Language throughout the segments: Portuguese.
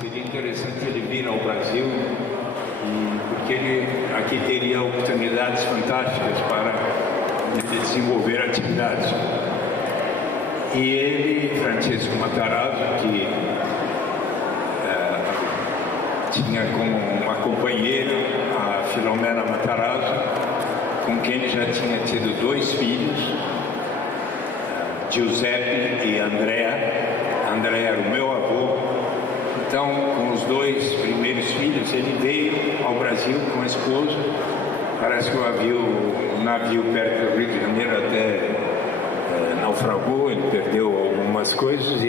seria interessante ele vir ao Brasil, porque ele aqui teria oportunidades fantásticas para desenvolver atividades. E ele, Francisco Matarazzo, que tinha como uma companheira a Filomena Matarazzo, com quem ele já tinha tido 2 filhos, Giuseppe e Andrea. Andrea era o meu avô. Então, com os 2 primeiros filhos, ele veio ao Brasil com a esposa. Parece que o navio perto do Rio de Janeiro até naufragou, ele perdeu algumas coisas,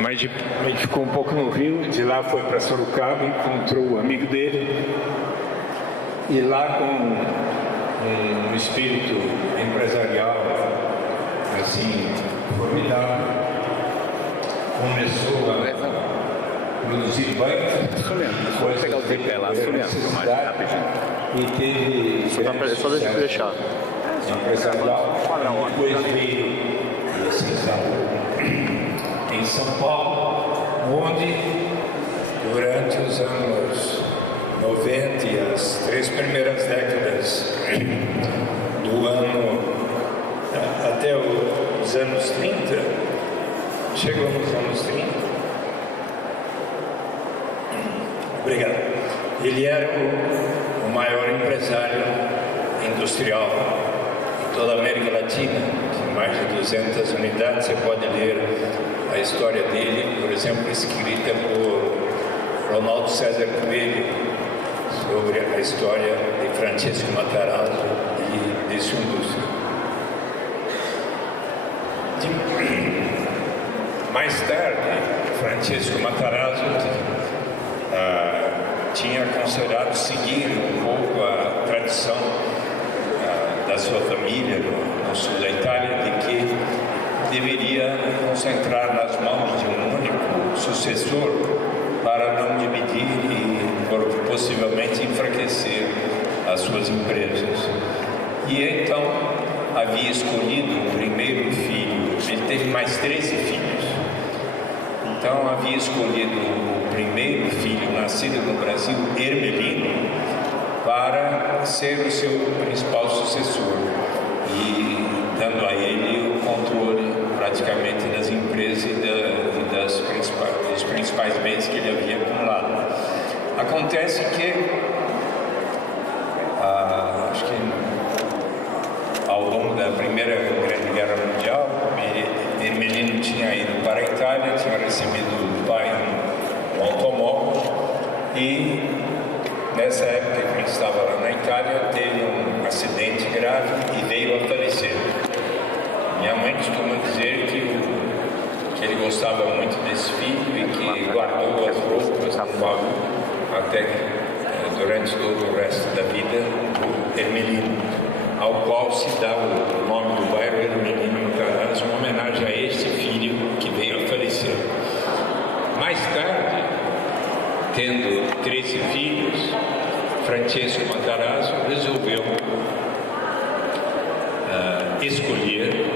mas ele ficou um pouco no Rio. De lá foi para Sorocaba, encontrou o amigo dele, e lá, com um espírito empresarial assim formidável, começou a produzir bancos. Vou pegar o tripé lá, e teve só deixar empresarial. Depois veio em São Paulo, onde durante os anos 90 e as 3 primeiras décadas do ano até os anos 30, chegou nos anos 30. Obrigado. Ele era o maior empresário industrial em toda a América Latina, com mais de 200 unidades. Você pode ler a história dele, por exemplo, escrita por Ronaldo César Coelho, sobre a história de Francisco Matarazzo e de sua indústria. Mais tarde, Francisco Matarazzo tinha considerado seguir um pouco a tradição da sua família no sul da Itália, de que deveria concentrar nas mãos de um único sucessor para não dividir e possivelmente enfraquecer as suas empresas. E então havia escolhido o primeiro filho. Ele teve mais 13 filhos. Então havia escolhido o primeiro filho nascido no Brasil, Ermelino, para ser o seu principal sucessor, e dando a ele o controle praticamente das empresas e dos principais bens que ele havia acumulado. Acontece que acho que ao longo da Primeira Grande Guerra Mundial, Ermelino tinha ido para a Itália, tinha recebido do pai um automóvel, e nessa época que ele estava lá na Itália, teve um acidente grave e veio a falecer. Minha mãe costuma dizer que ele gostava muito desse filho e que guardou as roupas até durante todo o resto da vida, o Ermelino, ao qual se dá o nome do bairro Ermelino Matarazzo, uma homenagem a este filho que veio a falecer. Mais tarde, tendo 13 filhos, Francisco Matarazzo resolveu escolher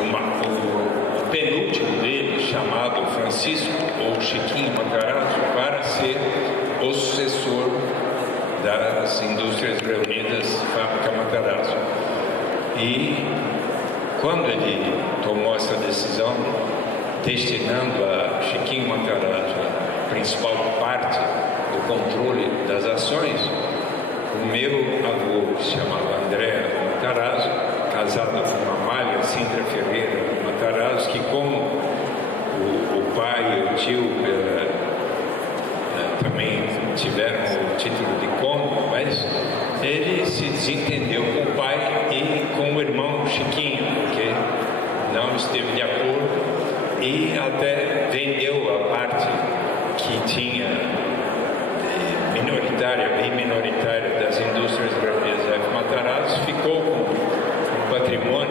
o penúltimo dele, chamado Francisco ou Chiquinho Matarazzo, para ser o sucessor das Indústrias Reunidas Fábrica Matarazzo. E quando ele tomou essa decisão, destinando a Chiquinho Matarazzo a principal parte do controle das ações, o meu avô, que se chamava André Matarazzo, casado com Amália Sintra Ferreira Matarazzo, que como o pai e o tio também tiveram o título de conde, mas ele se desentendeu com o pai e com o irmão Chiquinho, porque não esteve de acordo, e até vendeu a parte que tinha bem minoritária das Indústrias Reunidas F. Matarazzo, ficou com o patrimônio.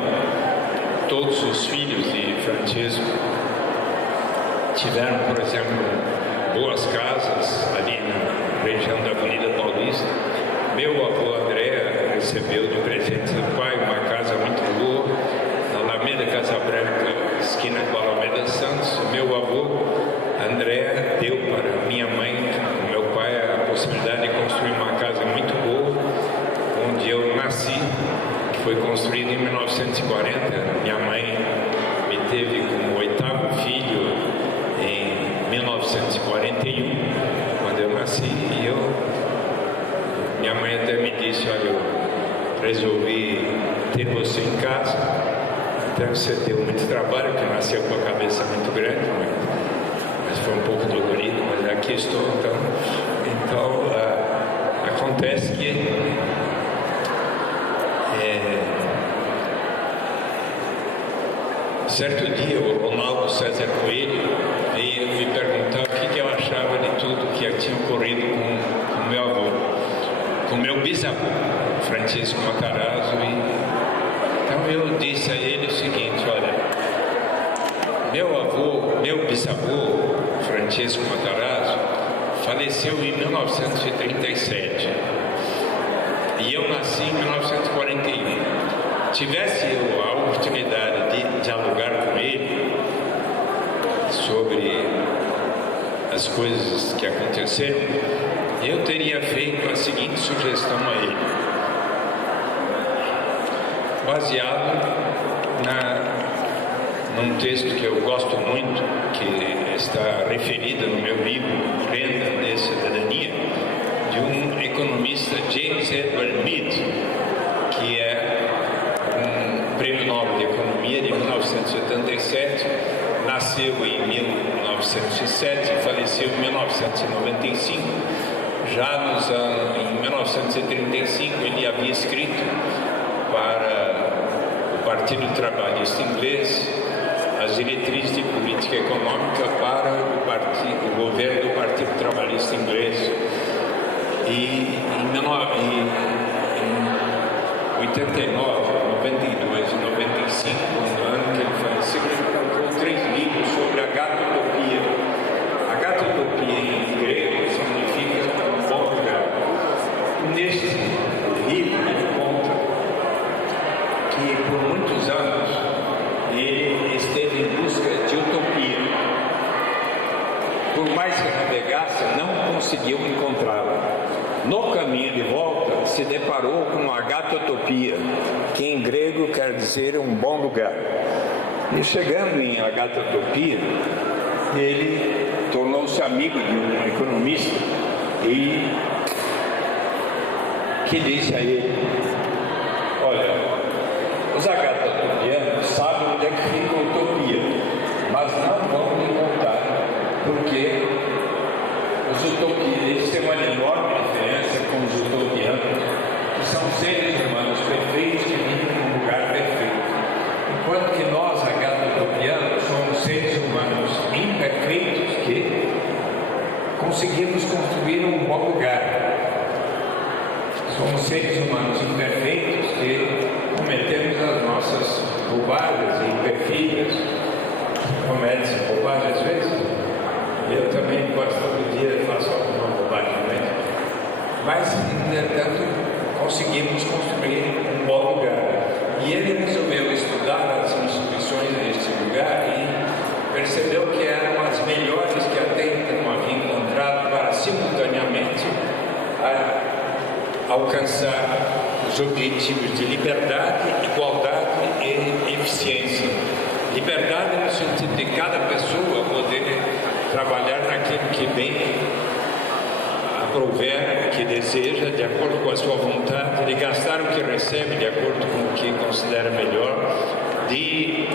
Todos os filhos de Francisco tiveram, por exemplo, boas casas ali na região da Avenida Paulista. Meu avô André recebeu de presente do pai uma casa muito boa na Alameda Casa Branca, esquina com a Alameda Santos. Meu avô André deu para minha 1940, minha mãe me teve como oitavo filho em 1941, quando eu nasci. E minha mãe até me disse: olha, eu resolvi ter você em casa, até você deu muito trabalho, que nasceu com a cabeça muito grande, mas foi um pouco dolorido, mas aqui estou. Então acontece que certo dia o Ronaldo César Coelho veio me perguntar o que eu achava de tudo que tinha ocorrido com meu avô, com meu bisavô, Francisco Matarazzo. Então eu disse a ele o seguinte: olha, meu bisavô, Francisco Matarazzo, faleceu em 1937 e eu nasci em 1941. Tivesse eu a oportunidade de dialogar com ele sobre as coisas que aconteceram, eu teria feito a seguinte sugestão a ele, baseado num texto que eu gosto muito, que está referido no meu livro Renda de Cidadania, de um economista, James Edward Mead, que é um prêmio Nobel de Economia de 1977, nasceu em 1907 e faleceu em 1995. Já em 1935 ele havia escrito para o Partido Trabalhista Inglês as diretrizes de política econômica para o governo do Partido Trabalhista Inglês. E em 89, 92 e 95, no ano que ele faleceu, ele publicou 3 livros sobre a gatotopia. A gatotopia em grego significa um bom lugar. Neste livro ele conta que por muitos anos ele esteve em busca de utopia. Por mais que navegasse, não conseguiu encontrá-la. No caminho de volta, se deparou com a gatotopia, que em grego quer dizer um bom lugar. E chegando em Agatotopia, ele tornou-se amigo de um economista e que disse a ele: olha, os agatotopianos sabem onde é que fica a utopia, mas não vão lhe contar, porque os utopianos, eles têm uma enorme diferença com os utopianos, que são seres humanos perfeitos que vivem num lugar perfeito. Enquanto que nós, agatotopianos, somos seres humanos imperfeitos que conseguimos construir um bom lugar. Somos seres humanos imperfeitos que cometemos as nossas bobagens e perfilhas. Comete-se bobagem às vezes. Eu também quase todo dia faço alguma bobagem, né? Mas, entretanto, conseguimos construir um bom lugar. E ele resolveu estudar as instituições deste lugar e percebeu que eram as melhores que até então havia encontrado para simultaneamente alcançar os objetivos de liberdade, igualdade e eficiência. Liberdade no sentido de cada pessoa poder trabalhar naquilo que bem aprouver, que deseja, de acordo com a sua vontade, de gastar o que recebe de acordo com o que considera melhor, de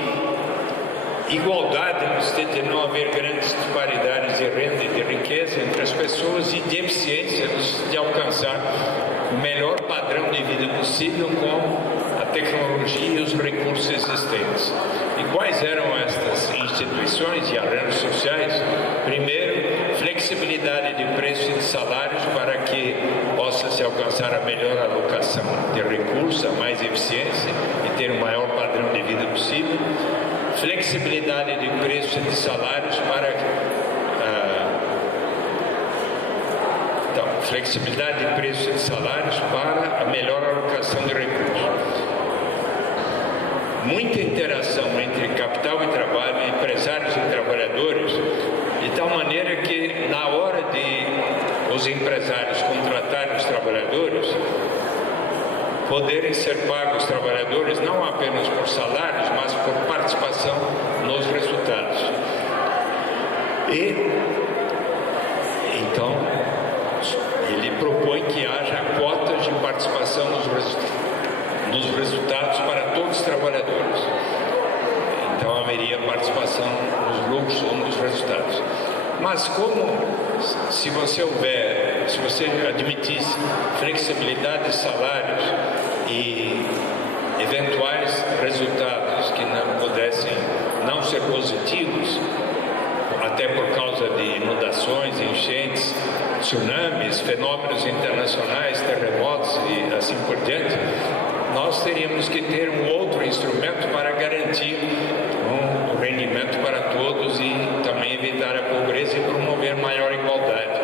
igualdade no sentido de não haver grandes disparidades de renda e de riqueza entre as pessoas, e de eficiência no sentido de alcançar o melhor padrão de vida possível com a tecnologia e os recursos existentes. E quais eram estas instituições e arranjos sociais? Primeiro, flexibilidade de preços e de salários para que possa se alcançar a melhor alocação de recursos, a mais eficiência e ter o maior padrão de vida possível. Flexibilidade de preços e de salários para flexibilidade de preços e de salários para a melhor alocação de recursos. Muita interação entre capital e trabalho, empresários e trabalhadores, de tal maneira que na hora de os empresários contratarem os trabalhadores, poderem ser pagos os trabalhadores não apenas por salários, mas por participação nos resultados. E então ele propõe que haja cotas de participação nos resultados para todos os trabalhadores. Então haveria participação nos lucros ou nos resultados. Mas se você admitisse flexibilidade de salários e eventuais resultados que não pudessem não ser positivos, até por causa de inundações, enchentes, tsunamis, fenômenos internacionais, terremotos e assim por diante, nós teríamos que ter um outro instrumento para garantir um rendimento para todos e também evitar a pobreza e promover maior igualdade.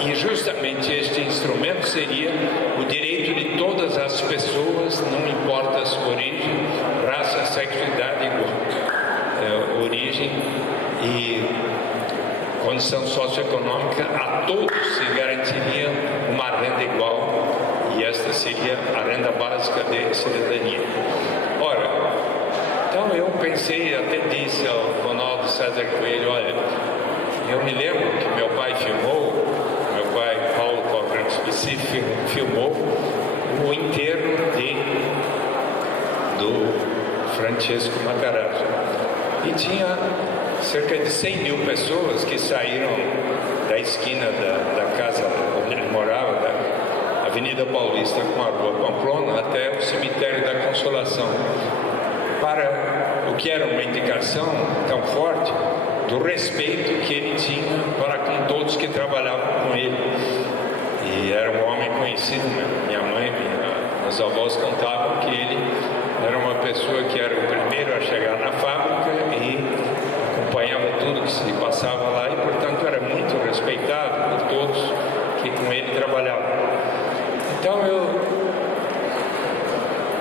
E justamente este instrumento seria o direito de todas as pessoas, não importa a sua origem, raça, sexo, idade, origem e condição socioeconômica, a todos se garantiria uma renda igual, e esta seria a renda básica de cidadania. Ora, então eu pensei, até disse ao Ronaldo César Coelho, olha, eu me lembro que meu pai Paulo Cochrane específico, filmou o enterro do Francisco Matarazzo. E tinha cerca de 100 mil pessoas que saíram da esquina da casa onde ele morava, da Avenida Paulista com a Rua Pamplona, até o Cemitério da Consolação, para o que era uma indicação tão forte do respeito que ele tinha para com todos que trabalhavam com ele. E era um homem conhecido, minha mãe, meus avós contavam que ele era uma pessoa que era o primeiro a chegar na fábrica e acompanhava tudo que se passava lá e, portanto, era muito respeitado por todos que com ele trabalhavam. Então eu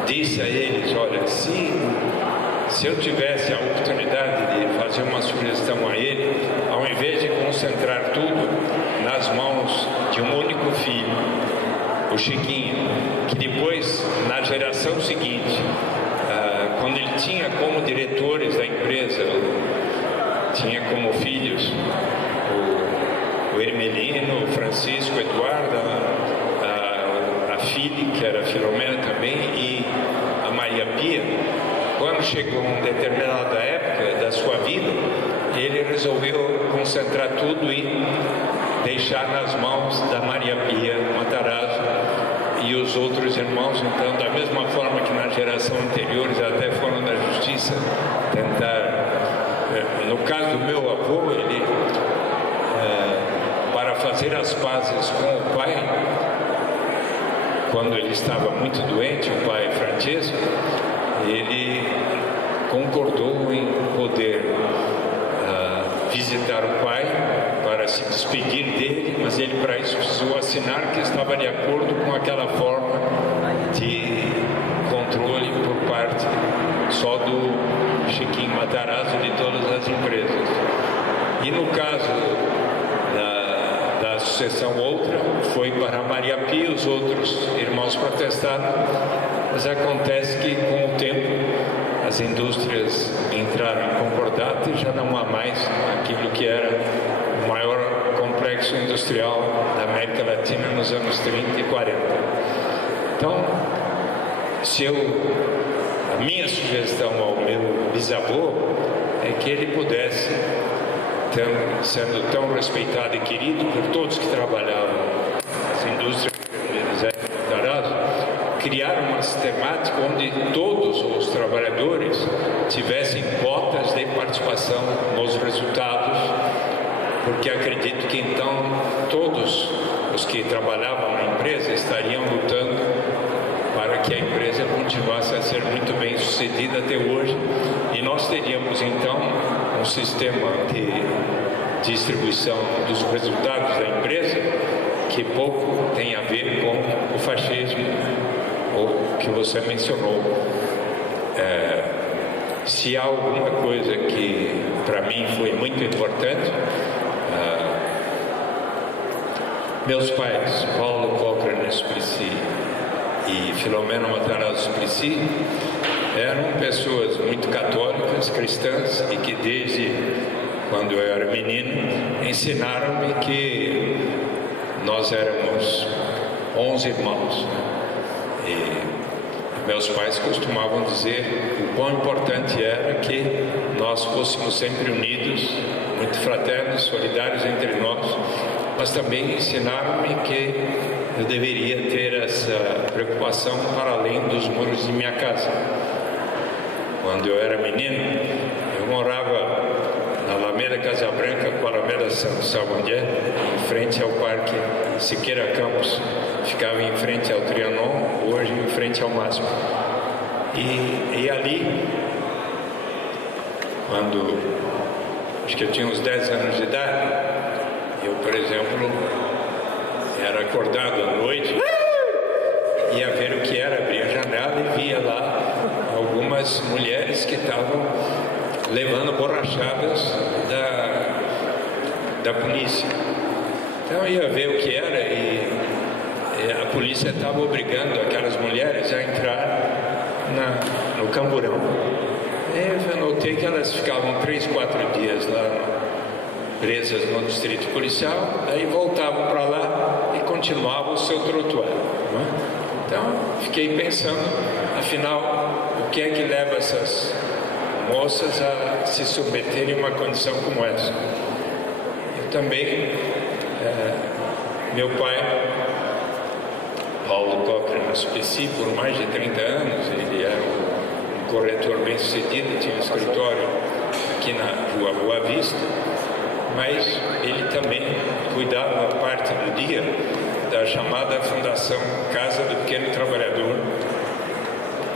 disse a eles, olha, se eu tivesse a oportunidade de fazer uma sugestão a ele, ao invés de concentrar tudo nas mãos de um único filho, o Chiquinho, que depois, na geração seguinte, quando ele tinha como diretores da empresa, tinha como filhos o Hermelino, o Francisco, o Eduardo, a filha, que era a Filomena também, e a Maria Pia. Quando chegou uma determinada época da sua vida, ele resolveu concentrar tudo e deixar nas mãos da Maria Pia Matarazzo e os outros irmãos. Então, da mesma forma que na geração anteriores até foram da justiça tentar, no caso do meu avô, ele para fazer as pazes com o pai, quando ele estava muito doente, o pai Francisco, ele concordou em poder visitar o pai para se despedir dele, mas ele para isso precisou assinar que estava de acordo com aquela forma de controle por parte só do Chiquinho Matarazzo de todas as empresas. E no caso da sucessão outra, foi para Maria Pia, os outros irmãos protestaram, mas acontece que com o tempo as indústrias entraram em concordato e já não há mais aquilo que era o maior complexo industrial da América Latina nos anos 30 e 40. Então, a minha sugestão ao meu bisavô é que ele pudesse, sendo tão respeitado e querido por todos que trabalhavam nas indústrias de Matarazzo, criar uma sistemática onde todos os trabalhadores tivessem cotas de participação nos resultados, porque acredito que então todos os que trabalhavam na empresa estariam lutando para que a empresa continuasse a ser muito bem sucedida até hoje, e nós teríamos então um sistema de distribuição dos resultados da empresa que pouco tem a ver com o fascismo ou que você mencionou. Se há alguma coisa que para mim foi muito importante, meus pais, Paulo Cochrane e Filomena Matarazzo Suplicy eram pessoas muito católicas, cristãs, e que desde quando eu era menino ensinaram-me que nós éramos 11 irmãos. E meus pais costumavam dizer o quão importante era que nós fôssemos sempre unidos, muito fraternos, solidários entre nós, mas também ensinaram-me que eu deveria ter essa preocupação para além dos muros de minha casa. Quando eu era menino, eu morava na Alameda Casa Branca com a Alameda Santos, sabe onde é? Em frente ao Parque Siqueira Campos. Ficava em frente ao Trianon, hoje em frente ao MASP. E ali, quando acho que eu tinha uns 10 anos de idade, eu, por exemplo, era acordado à noite, ia ver o que era, abria a janela e via lá algumas mulheres que estavam levando borrachadas da polícia. Então eu ia ver o que era e a polícia estava obrigando aquelas mulheres a entrar no camburão. Eu notei que elas ficavam 3, 4 dias lá presas no distrito policial, aí voltavam para lá e continuavam o seu trotuar. Não é? Então fiquei pensando, afinal, o que é que leva essas moças a se submeterem a uma condição como essa? Eu também, meu pai, Paulo Cochrane Suplicy, por mais de 30 anos, ele era um corretor bem sucedido, tinha um escritório aqui na rua Boa Vista, mas ele também cuidava a parte do dia da chamada Fundação Casa do Pequeno Trabalhador,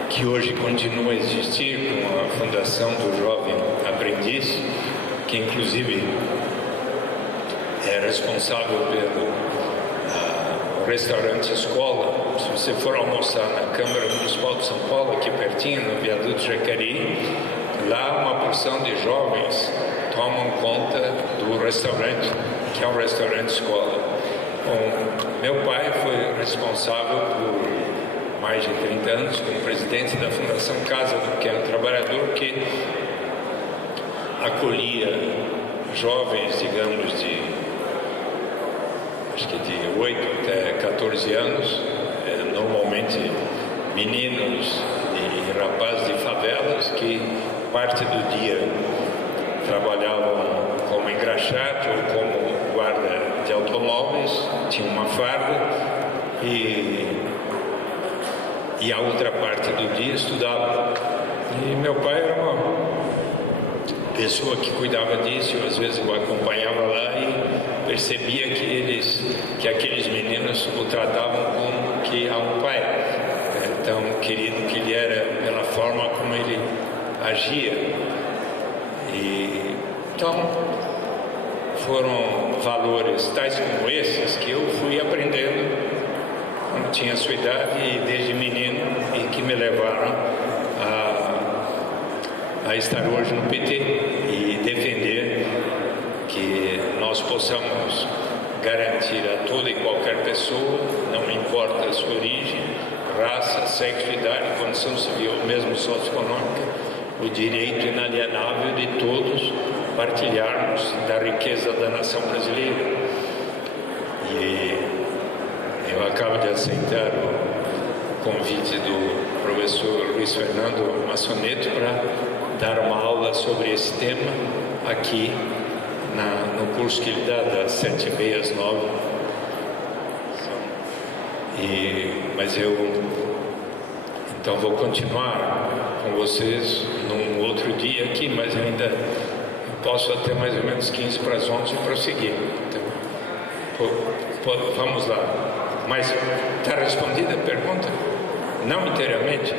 que hoje continua a existir com a Fundação do Jovem Aprendiz, que inclusive é responsável pelo restaurante escola. Se você for almoçar na Câmara Municipal de São Paulo, aqui pertinho, no viaduto Jacareí, lá uma porção de jovens tomam conta do restaurante, que é um restaurante escola. Bom, meu pai foi responsável por mais de 30 anos como presidente da Fundação Casa do Pequeno Trabalhador, que acolhia jovens, digamos, acho que de 8 até 14 anos, normalmente meninos e rapazes de favelas que parte do dia trabalhavam como engraxate ou como guarda de automóveis, tinham uma farda e a outra parte do dia estudavam. E meu pai era uma pessoa que cuidava disso, às vezes eu acompanhava lá e percebia que aqueles meninos o tratavam como que a um pai, tão querido que ele era pela forma como ele agia. E então foram valores tais como esses que eu fui aprendendo quando tinha a sua idade e desde menino, e que me levaram a estar hoje no PT e defender que nós possamos garantir a toda e qualquer pessoa, não importa a sua origem, raça, sexo, idade, condição civil, mesmo socioeconômica, o direito inalienável de todos partilharmos da riqueza da nação brasileira. E eu acabo de aceitar o convite do professor Luiz Fernando Massoneto para dar uma aula sobre esse tema aqui no curso que ele dá das 7h30 às 9h. Mas eu então vou continuar com vocês num outro dia aqui, mas ainda posso até mais ou menos 15 para as 11 prosseguir. Então, vamos lá. Mas está respondida a pergunta? Não inteiramente?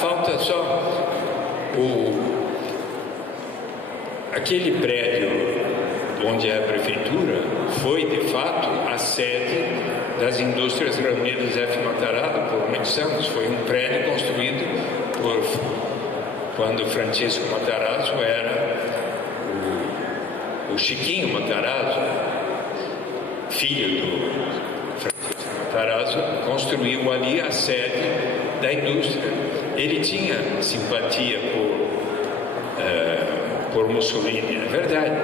Falta só aquele prédio onde é a prefeitura foi de fato a sede das indústrias reunidas F. Matarazzo por muitos anos. Foi um prédio construído quando Francisco Matarazzo era o Chiquinho Matarazzo, filho do Francisco Matarazzo construiu ali a sede da indústria. Ele tinha simpatia por Mussolini, é verdade,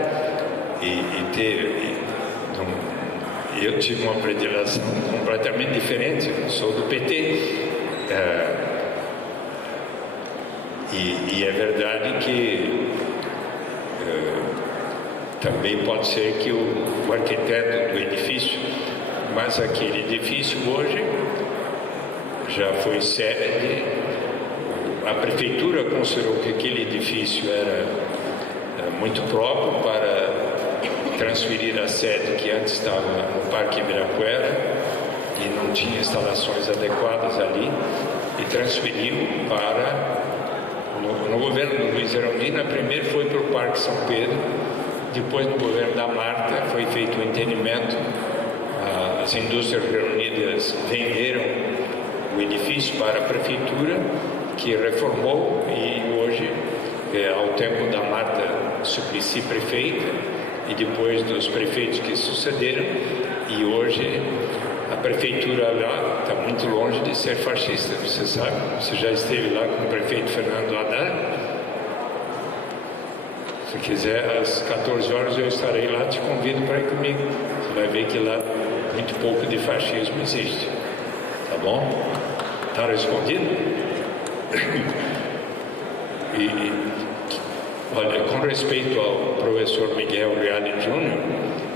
eu tive uma predileção completamente diferente, eu sou do PT, e é verdade que também pode ser que o arquiteto do edifício, mas aquele edifício hoje já foi sede, a prefeitura considerou que aquele edifício era muito próprio para transferir a sede que antes estava no Parque Ibirapuera e não tinha instalações adequadas ali, e transferiu para, no governo do Luiz Erundina, primeiro foi para o Parque São Pedro, depois no governo da Marta foi feito o entendimento, as indústrias reunidas venderam o edifício para a prefeitura, que reformou, e hoje, ao tempo da Marta Suplicy prefeita, e depois dos prefeitos que sucederam, e hoje a prefeitura lá está muito longe de ser fascista, você sabe, você já esteve lá com o prefeito Fernando Haddad. Se quiser, às 14 horas eu estarei lá, te convido para ir comigo, você vai ver que lá muito pouco de fascismo existe, tá bom? Está respondido? Olha, com respeito ao professor Miguel Reale Júnior,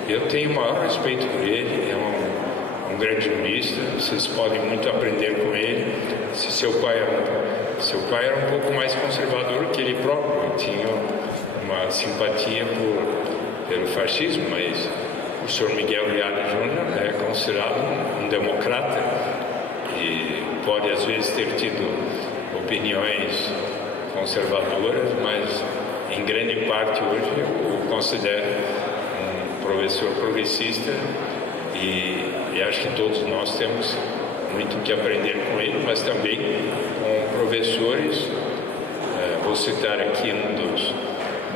eu tenho o maior respeito por ele, é um grande jurista, vocês podem muito aprender com ele. Seu pai era um pouco mais conservador que ele próprio, ele tinha uma simpatia pelo fascismo, mas o senhor Miguel Reale Júnior é considerado um democrata e pode às vezes ter tido opiniões conservadoras, mas em grande parte hoje eu o considero um professor progressista e acho que todos nós temos muito que aprender com ele, mas também com professores. Vou citar aqui um dos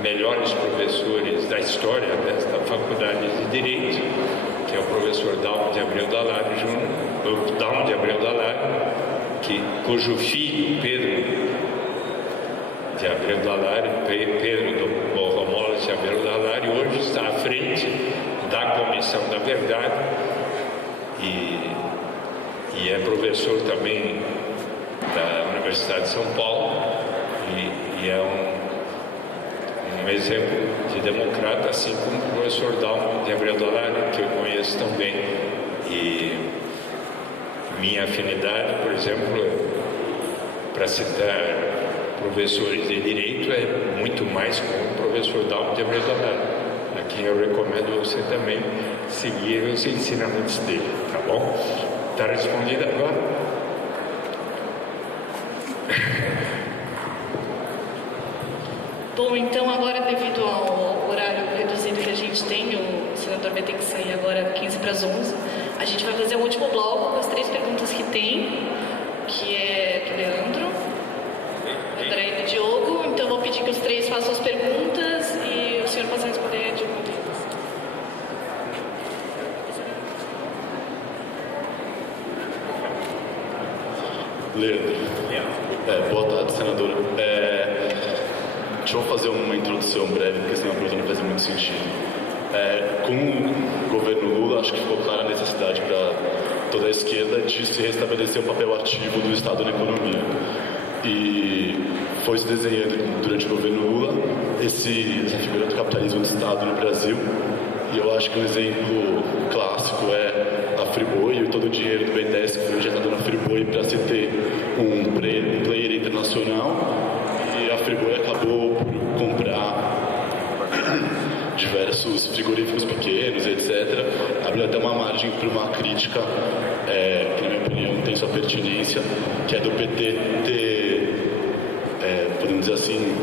melhores professores da história desta faculdade de Direito, que é o professor Dalmo de Abreu Dallario Júnior, Dalmo de Abreu Dallario, cujo filho, Pedro de Abreu Dallario, Pedro do Romulo de Abreu Dallario, hoje está à frente da Comissão da Verdade e é professor também da Universidade de São Paulo e é um exemplo de democrata, assim como o professor Dalmo de Abreu Dallario, que eu conheço também. E minha afinidade, por exemplo, para citar professores de Direito, é muito mais com o professor Dalmo de Abreu Dallario, a quem eu recomendo você também seguir os ensinamentos dele, tá bom? Está respondido agora? Bom, então agora, devido ao horário reduzido que a gente tem, o senador vai ter que sair agora 15 para as 11, a gente vai fazer o último bloco com as 3 perguntas que tem, que é do Leandro, André e do Diogo. Então eu vou pedir que os 3 façam as perguntas e o senhor possa responder de uma vez. Leandro. Boa tarde, senadora. Deixa eu fazer uma introdução breve, porque senão a pergunta não faz muito sentido. Com o governo Lula, acho que ficou clara a necessidade para toda a esquerda de se restabelecer o papel ativo do Estado na economia. E foi se desenhando durante o governo Lula essa figura do capitalismo de Estado no Brasil. E eu acho que um exemplo clássico é a Friboi e todo o dinheiro do BNDES que foi injetado na Friboi para se ter um player internacional. E a Friboi acabou por comprar diversos frigoríficos pequenos, etc. Abriu até uma margem para uma crítica, que na minha opinião tem sua pertinência, que é do PT ter, podemos dizer assim,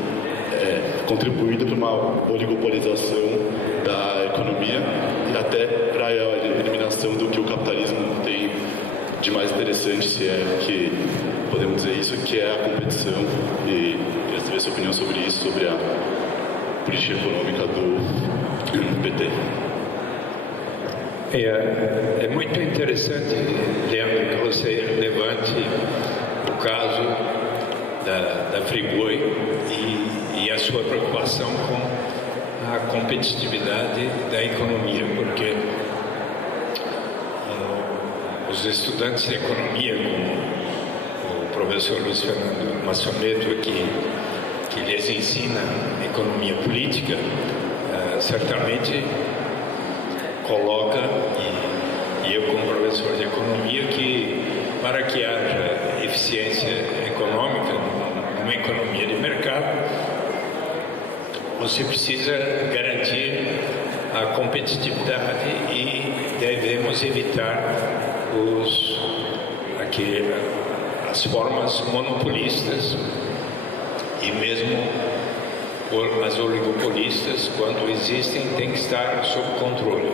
contribuído para uma oligopolização da economia e até para a eliminação do que o capitalismo tem de mais interessante, se é que podemos dizer isso, que é a competição. E queria saber sua opinião sobre isso, sobre a política econômica do PT. É muito interessante, Leandro, que você levante o caso da Friboi e a sua preocupação com a competitividade da economia, porque os estudantes de economia, como o professor Luiz Fernando Massoneto, que lhes ensina economia política, certamente coloca, e eu como professor de economia, que para que haja eficiência econômica numa economia de mercado, você precisa garantir a competitividade e devemos evitar as formas monopolistas e mesmo as oligopolistas, quando existem, tem que estar sob controle.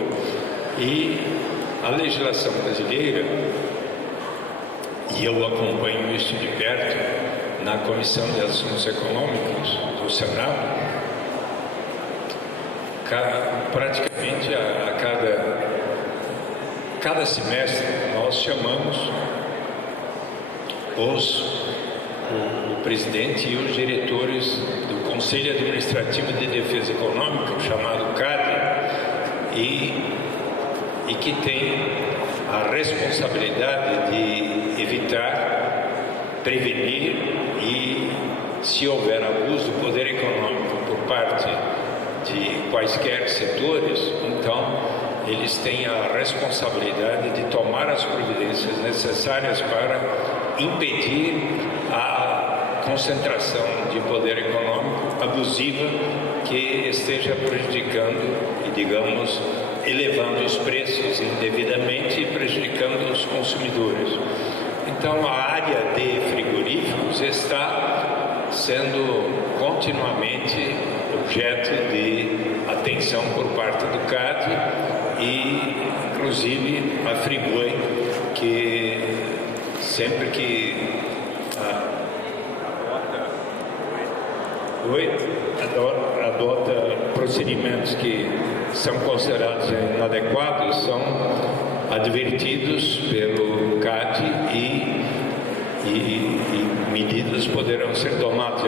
E a legislação brasileira, e eu acompanho isso de perto na Comissão de Assuntos Econômicos do Senado, praticamente a cada semestre nós chamamos o presidente e os diretores do Conselho Administrativo de Defesa Econômica, chamado CADE, e que tem a responsabilidade de evitar, prevenir e, se houver abuso do poder econômico por parte de quaisquer setores, então eles têm a responsabilidade de tomar as providências necessárias para impedir a concentração de poder econômico abusiva que esteja prejudicando e, digamos, elevando os preços indevidamente e prejudicando os consumidores. Então, a área de frigoríficos está sendo continuamente objeto de atenção por parte do CAD e, inclusive, a Friboi, que sempre que adota procedimentos que são considerados inadequados, são advertidos pelo CAD e medidas poderão ser tomadas.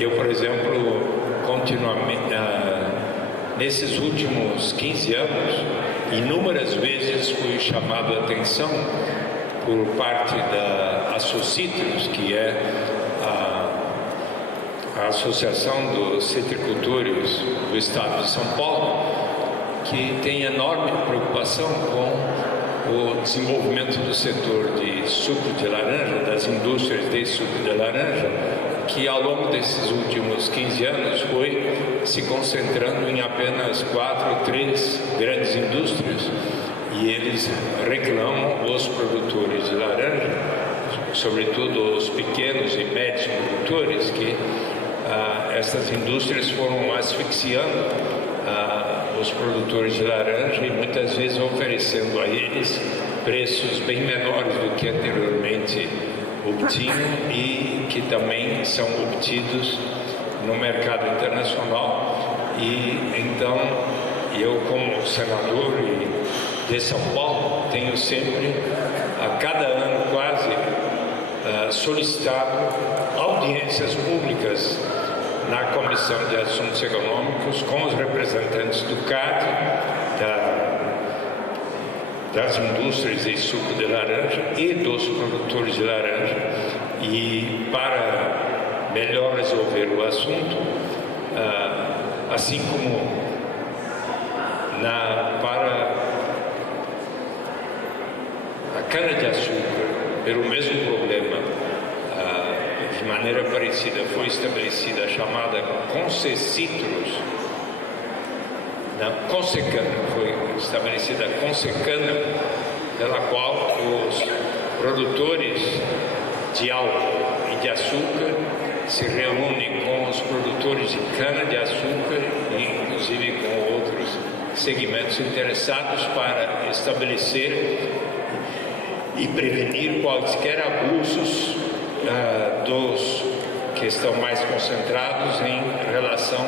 Eu, por exemplo, continuamente, nesses últimos 15 anos, inúmeras vezes fui chamado a atenção por parte da Associtrus, que é a Associação dos Citricultores do Estado de São Paulo, que tem enorme preocupação com o desenvolvimento do setor de suco de laranja, das indústrias de suco de laranja, que ao longo desses últimos 15 anos foi se concentrando em apenas 4 ou 3 grandes indústrias, e eles reclamam os produtores de laranja, sobretudo os pequenos e médios produtores, que essas indústrias foram asfixiando os produtores de laranja e muitas vezes oferecendo a eles preços bem menores do que anteriormente obtinham e que também são obtidos no mercado internacional. E então eu, como senador de São Paulo, tenho sempre, a cada ano quase, solicitado audiências públicas na Comissão de Assuntos Econômicos com os representantes do CAD, das indústrias de suco de laranja e dos produtores de laranja, e para melhor resolver o assunto, assim como para a cana-de-açúcar, pelo mesmo problema, de maneira parecida, foi estabelecida a chamada Concecitrus, na Consecana, foi estabelecida a Consecana, pela qual os produtores de álcool e de açúcar se reúnem com os produtores de cana-de-açúcar e, inclusive, com outros segmentos interessados para estabelecer e prevenir quaisquer abusos que estão mais concentrados em relação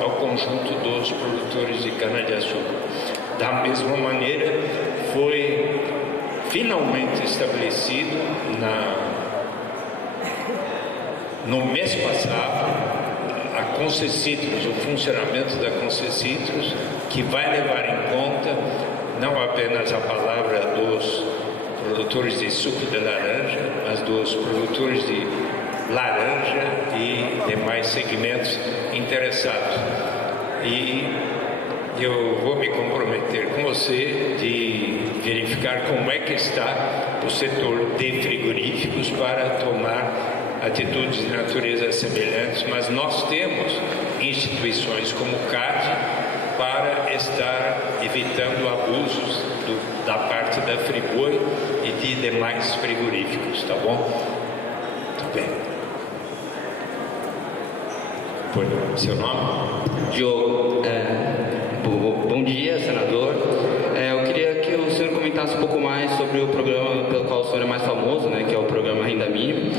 ao conjunto dos produtores de cana-de-açúcar. Da mesma maneira, foi finalmente estabelecido no mês passado a Concecitrus, o funcionamento da Concecitrus, que vai levar em conta não apenas a palavra dos produtores de suco de laranja, mas dos produtores de laranja e demais segmentos interessados. E eu vou me comprometer com você de verificar como é que está o setor de frigoríficos para tomar atitudes de natureza semelhantes, mas nós temos instituições como o CAD para estar evitando abusos da parte da Friboi e de demais frigoríficos, tá bom? Muito bem. Seu nome? Diogo. Bom dia, senador. Eu queria que o senhor comentasse um pouco mais sobre o programa pelo qual o senhor é mais famoso, né, que é o programa Renda Mínima,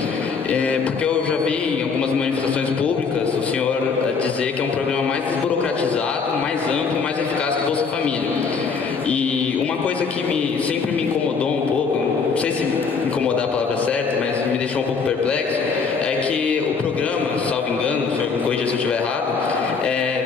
porque eu já vi em algumas manifestações públicas o senhor dizer que é um programa mais desburocratizado, mais amplo, mais eficaz que o Bolsa Família. E uma coisa que sempre me incomodou um pouco, não sei se incomodar a palavra certa, mas me deixou um pouco perplexo, é que o programa, salvo engano, o senhor me corrija se eu estiver errado,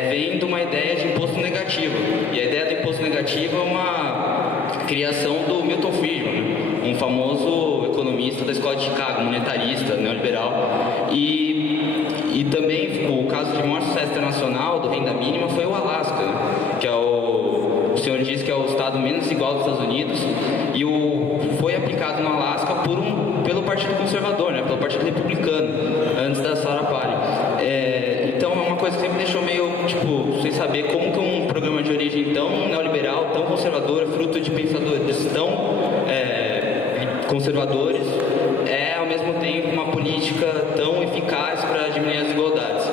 vem de uma ideia de imposto negativo. E a ideia do imposto negativo é uma criação do Milton Friedman, um famoso economista da Escola de Chicago, monetarista, neoliberal. E também o caso de maior sucesso internacional do renda mínima foi o Alasca, que é o senhor diz que é o estado menos igual dos Estados Unidos, e foi aplicado no Alasca pelo Partido Conservador, né, pelo Partido Republicano, antes da Sarah Palin. Então é uma coisa que sempre me deixou meio, sem saber como que um programa de origem tão neoliberal, tão conservador, fruto de pensadores tão conservadores, ao mesmo tempo uma política tão eficaz para diminuir as desigualdades.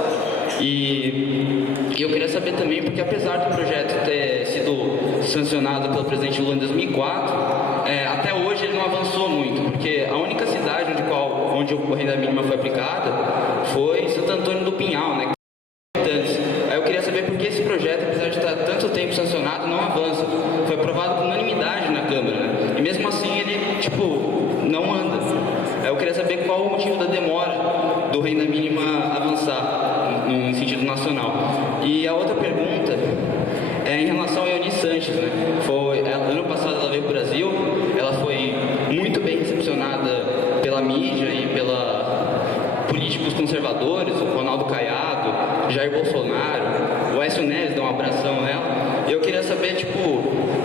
E eu queria saber também, porque apesar do projeto ter sido sancionado pelo presidente Lula em 2004, até hoje ele não avançou muito, porque a única cidade onde a renda mínima foi aplicada foi Santo Antônio do Pinhal, né? Aí eu queria saber por que esse projeto, apesar de estar tanto tempo sancionado, não avança. Foi aprovado por unanimidade na Câmara, né? E mesmo assim ele, não anda. Aí eu queria saber qual o motivo da demora do renda mínima avançar no sentido nacional. E a outra pergunta é em relação a Ione Sanches, né? Ano passado ela veio para o Brasil, ela foi muito bem recepcionada pela mídia e pela políticos conservadores, o Ronaldo Caiado, Jair Bolsonaro, o Aécio Neves deu um abração nela. E eu queria saber,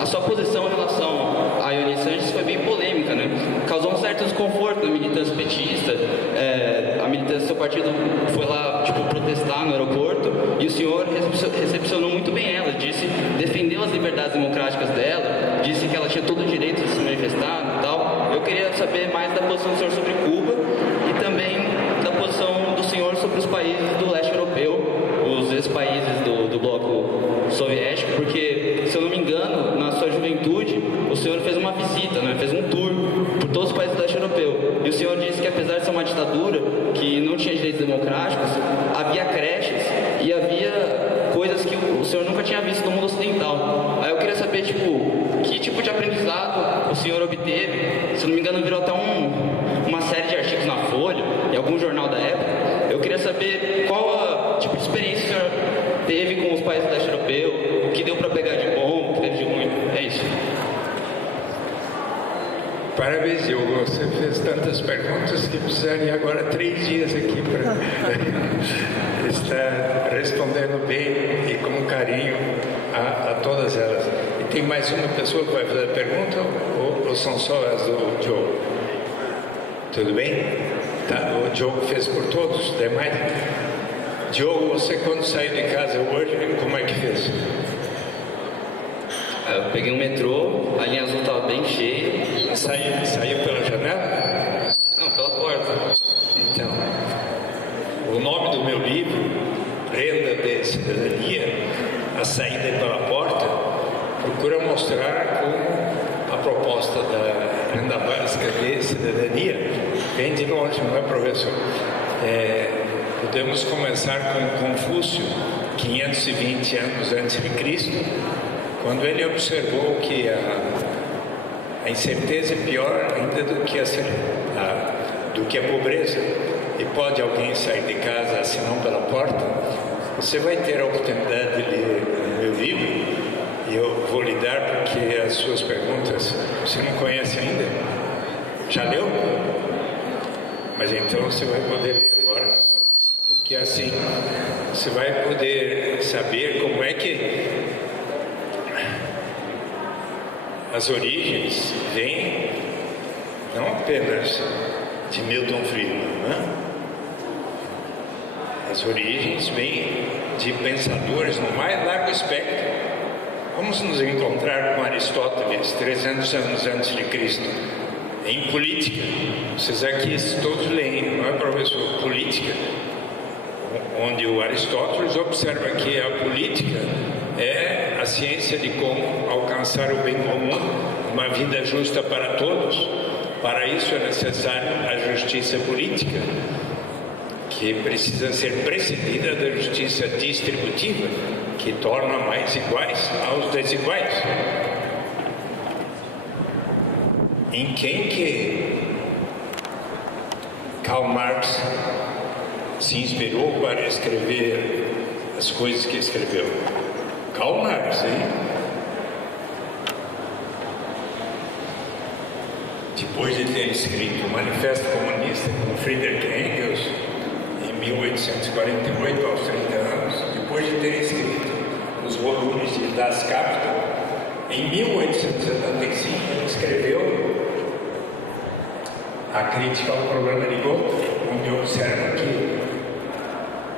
a sua posição em relação a Ione Sanches foi bem polêmica, né? Causou um certo desconforto na militância petista. A militância do seu partido foi lá, protestar no aeroporto, e o senhor recepcionou muito bem ela, defendeu as liberdades democráticas dela, disse que ela tinha todo o direito de se manifestar e tal. Eu queria saber mais da posição do senhor sobre Cuba e também da posição do senhor sobre os países do leste europeu, os ex-países do bloco soviético, porque, se eu não me engano, na sua juventude, o senhor fez uma visita, né? Fez um tour por todos os países do leste europeu. E o senhor disse que, apesar de ser uma ditadura, que não tinha direitos democráticos, havia creches e havia coisas que o senhor nunca tinha visto no mundo ocidental. Aí eu queria saber, que tipo de aprendizado o senhor obteve. Se eu não me engano, virou até uma série de artigos na Folha, em algum jornal da época. Eu queria saber qual tipo de experiência o senhor teve com os países do leste europeu, o que deu para pegar de bom, o que teve de ruim. É isso. Parabéns, Diogo. Você fez tantas perguntas que precisaria agora 3 dias aqui para estar respondendo bem e com carinho a todas elas. E tem mais uma pessoa que vai fazer a pergunta ou são só as do Diogo? Tudo bem? Tá, o Diogo fez por todos, demais? Diogo, você quando saiu de casa hoje, como é que fez? Eu peguei um metrô, a linha azul estava bem cheia. Saiu pela janela? Não, pela porta. Então, o nome do meu livro, Renda de Cidadania, a saída pela porta, procura mostrar como a proposta da renda básica de cidadania vem de longe, não é, professor? Podemos começar com Confúcio, 520 anos antes de Cristo, quando ele observou que a incerteza é pior ainda do que a pobreza. E pode alguém sair de casa senão pela porta? Você vai ter a oportunidade de ler o meu livro, e eu vou lhe dar porque as suas perguntas você não conhece ainda. Já leu? Mas então você vai poder ler agora, porque assim você vai poder saber como é que as origens vêm não apenas de Milton Friedman, né? As origens vêm de pensadores no mais largo espectro. Vamos nos encontrar com Aristóteles, 300 anos antes de Cristo, em política. Vocês aqui todos leem, não é, professor? Política, onde o Aristóteles observa que a política é a ciência de como alcançar o bem comum, uma vida justa para todos. Para isso é necessário a justiça política, que precisa ser precedida da justiça distributiva, que torna mais iguais aos desiguais. Em quem que Karl Marx se inspirou para escrever as coisas que escreveu? Karl Marx, hein? Depois de ter escrito o Manifesto Comunista com Friedrich Engels, em 1848, aos 30 anos, depois de ter escrito os volumes de Das Kapital, em 1875 ele escreveu a crítica ao programa de Gotha, onde observa que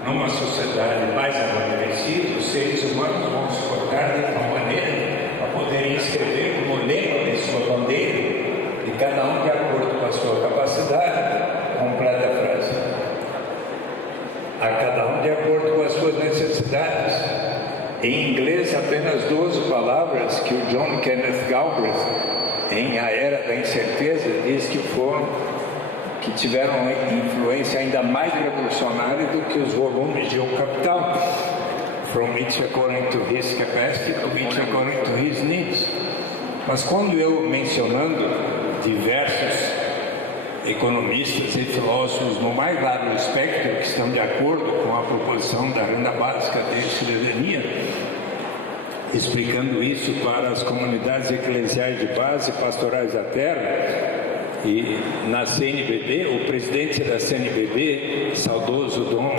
numa sociedade mais amadurecida, os seres humanos vão se portar de uma maneira a poderem escrever como lema de sua bandeira, e cada um de acordo com a sua capacidade. Completa a frase. A cada um de acordo com as suas necessidades. Em inglês, apenas 12 palavras que o John Kenneth Galbraith, em A Era da Incerteza, diz que tiveram uma influência ainda mais revolucionária do que os volumes de O Capital. From each according to his capacity, to each according to his needs. Mas quando eu mencionando diversos economistas e filósofos no mais largo espectro que estão de acordo com a proposição da renda básica de cidadania, explicando isso para as comunidades eclesiais de base, pastorais da terra, e na CNBB, o presidente da CNBB, saudoso Dom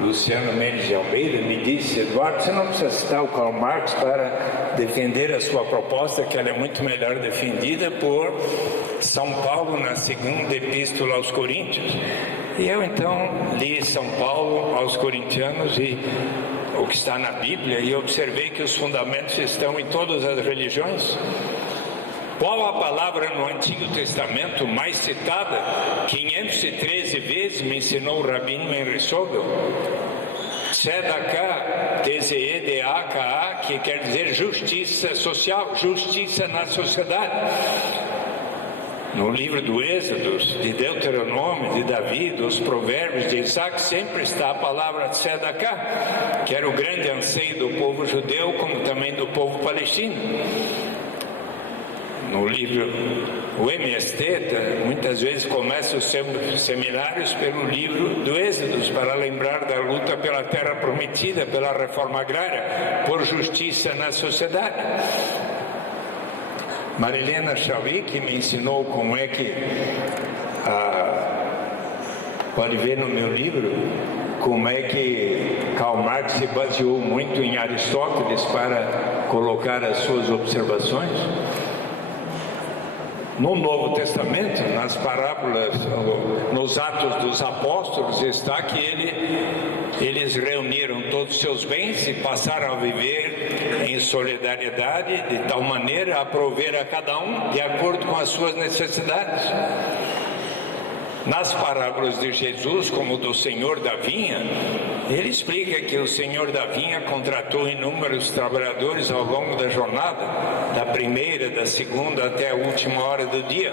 Luciano Mendes de Almeida, me disse: Eduardo, você não precisa citar o Karl Marx para defender a sua proposta, que ela é muito melhor defendida por São Paulo na segunda epístola aos Coríntios. E eu então li São Paulo aos Corintianos e o que está na Bíblia, e observei que os fundamentos estão em todas as religiões. Qual a palavra no Antigo Testamento mais citada? 513 vezes me ensinou o Rabino Henry Sobel. Tzedakah, T-Z-E-D-A-K-A, que quer dizer justiça social, justiça na sociedade. No livro do Êxodo, de Deuteronômio, de Davi, dos Provérbios, de Isaac, sempre está a palavra Tzedakah, que era o grande anseio do povo judeu, como também do povo palestino. No livro, o MST muitas vezes começa os seus seminários pelo livro do Êxodo, para lembrar da luta pela terra prometida, pela reforma agrária, por justiça na sociedade. Marilena Chauí, que me ensinou como é que, pode ver no meu livro, como é que Karl Marx se baseou muito em Aristóteles para colocar as suas observações. No Novo Testamento, nas parábolas, nos Atos dos Apóstolos, está que eles reuniram todos os seus bens e passaram a viver em solidariedade, de tal maneira a prover a cada um de acordo com as suas necessidades. Nas parábolas de Jesus, como do Senhor da Vinha, ele explica que o Senhor da Vinha contratou inúmeros trabalhadores ao longo da jornada, da primeira, da segunda até a última hora do dia.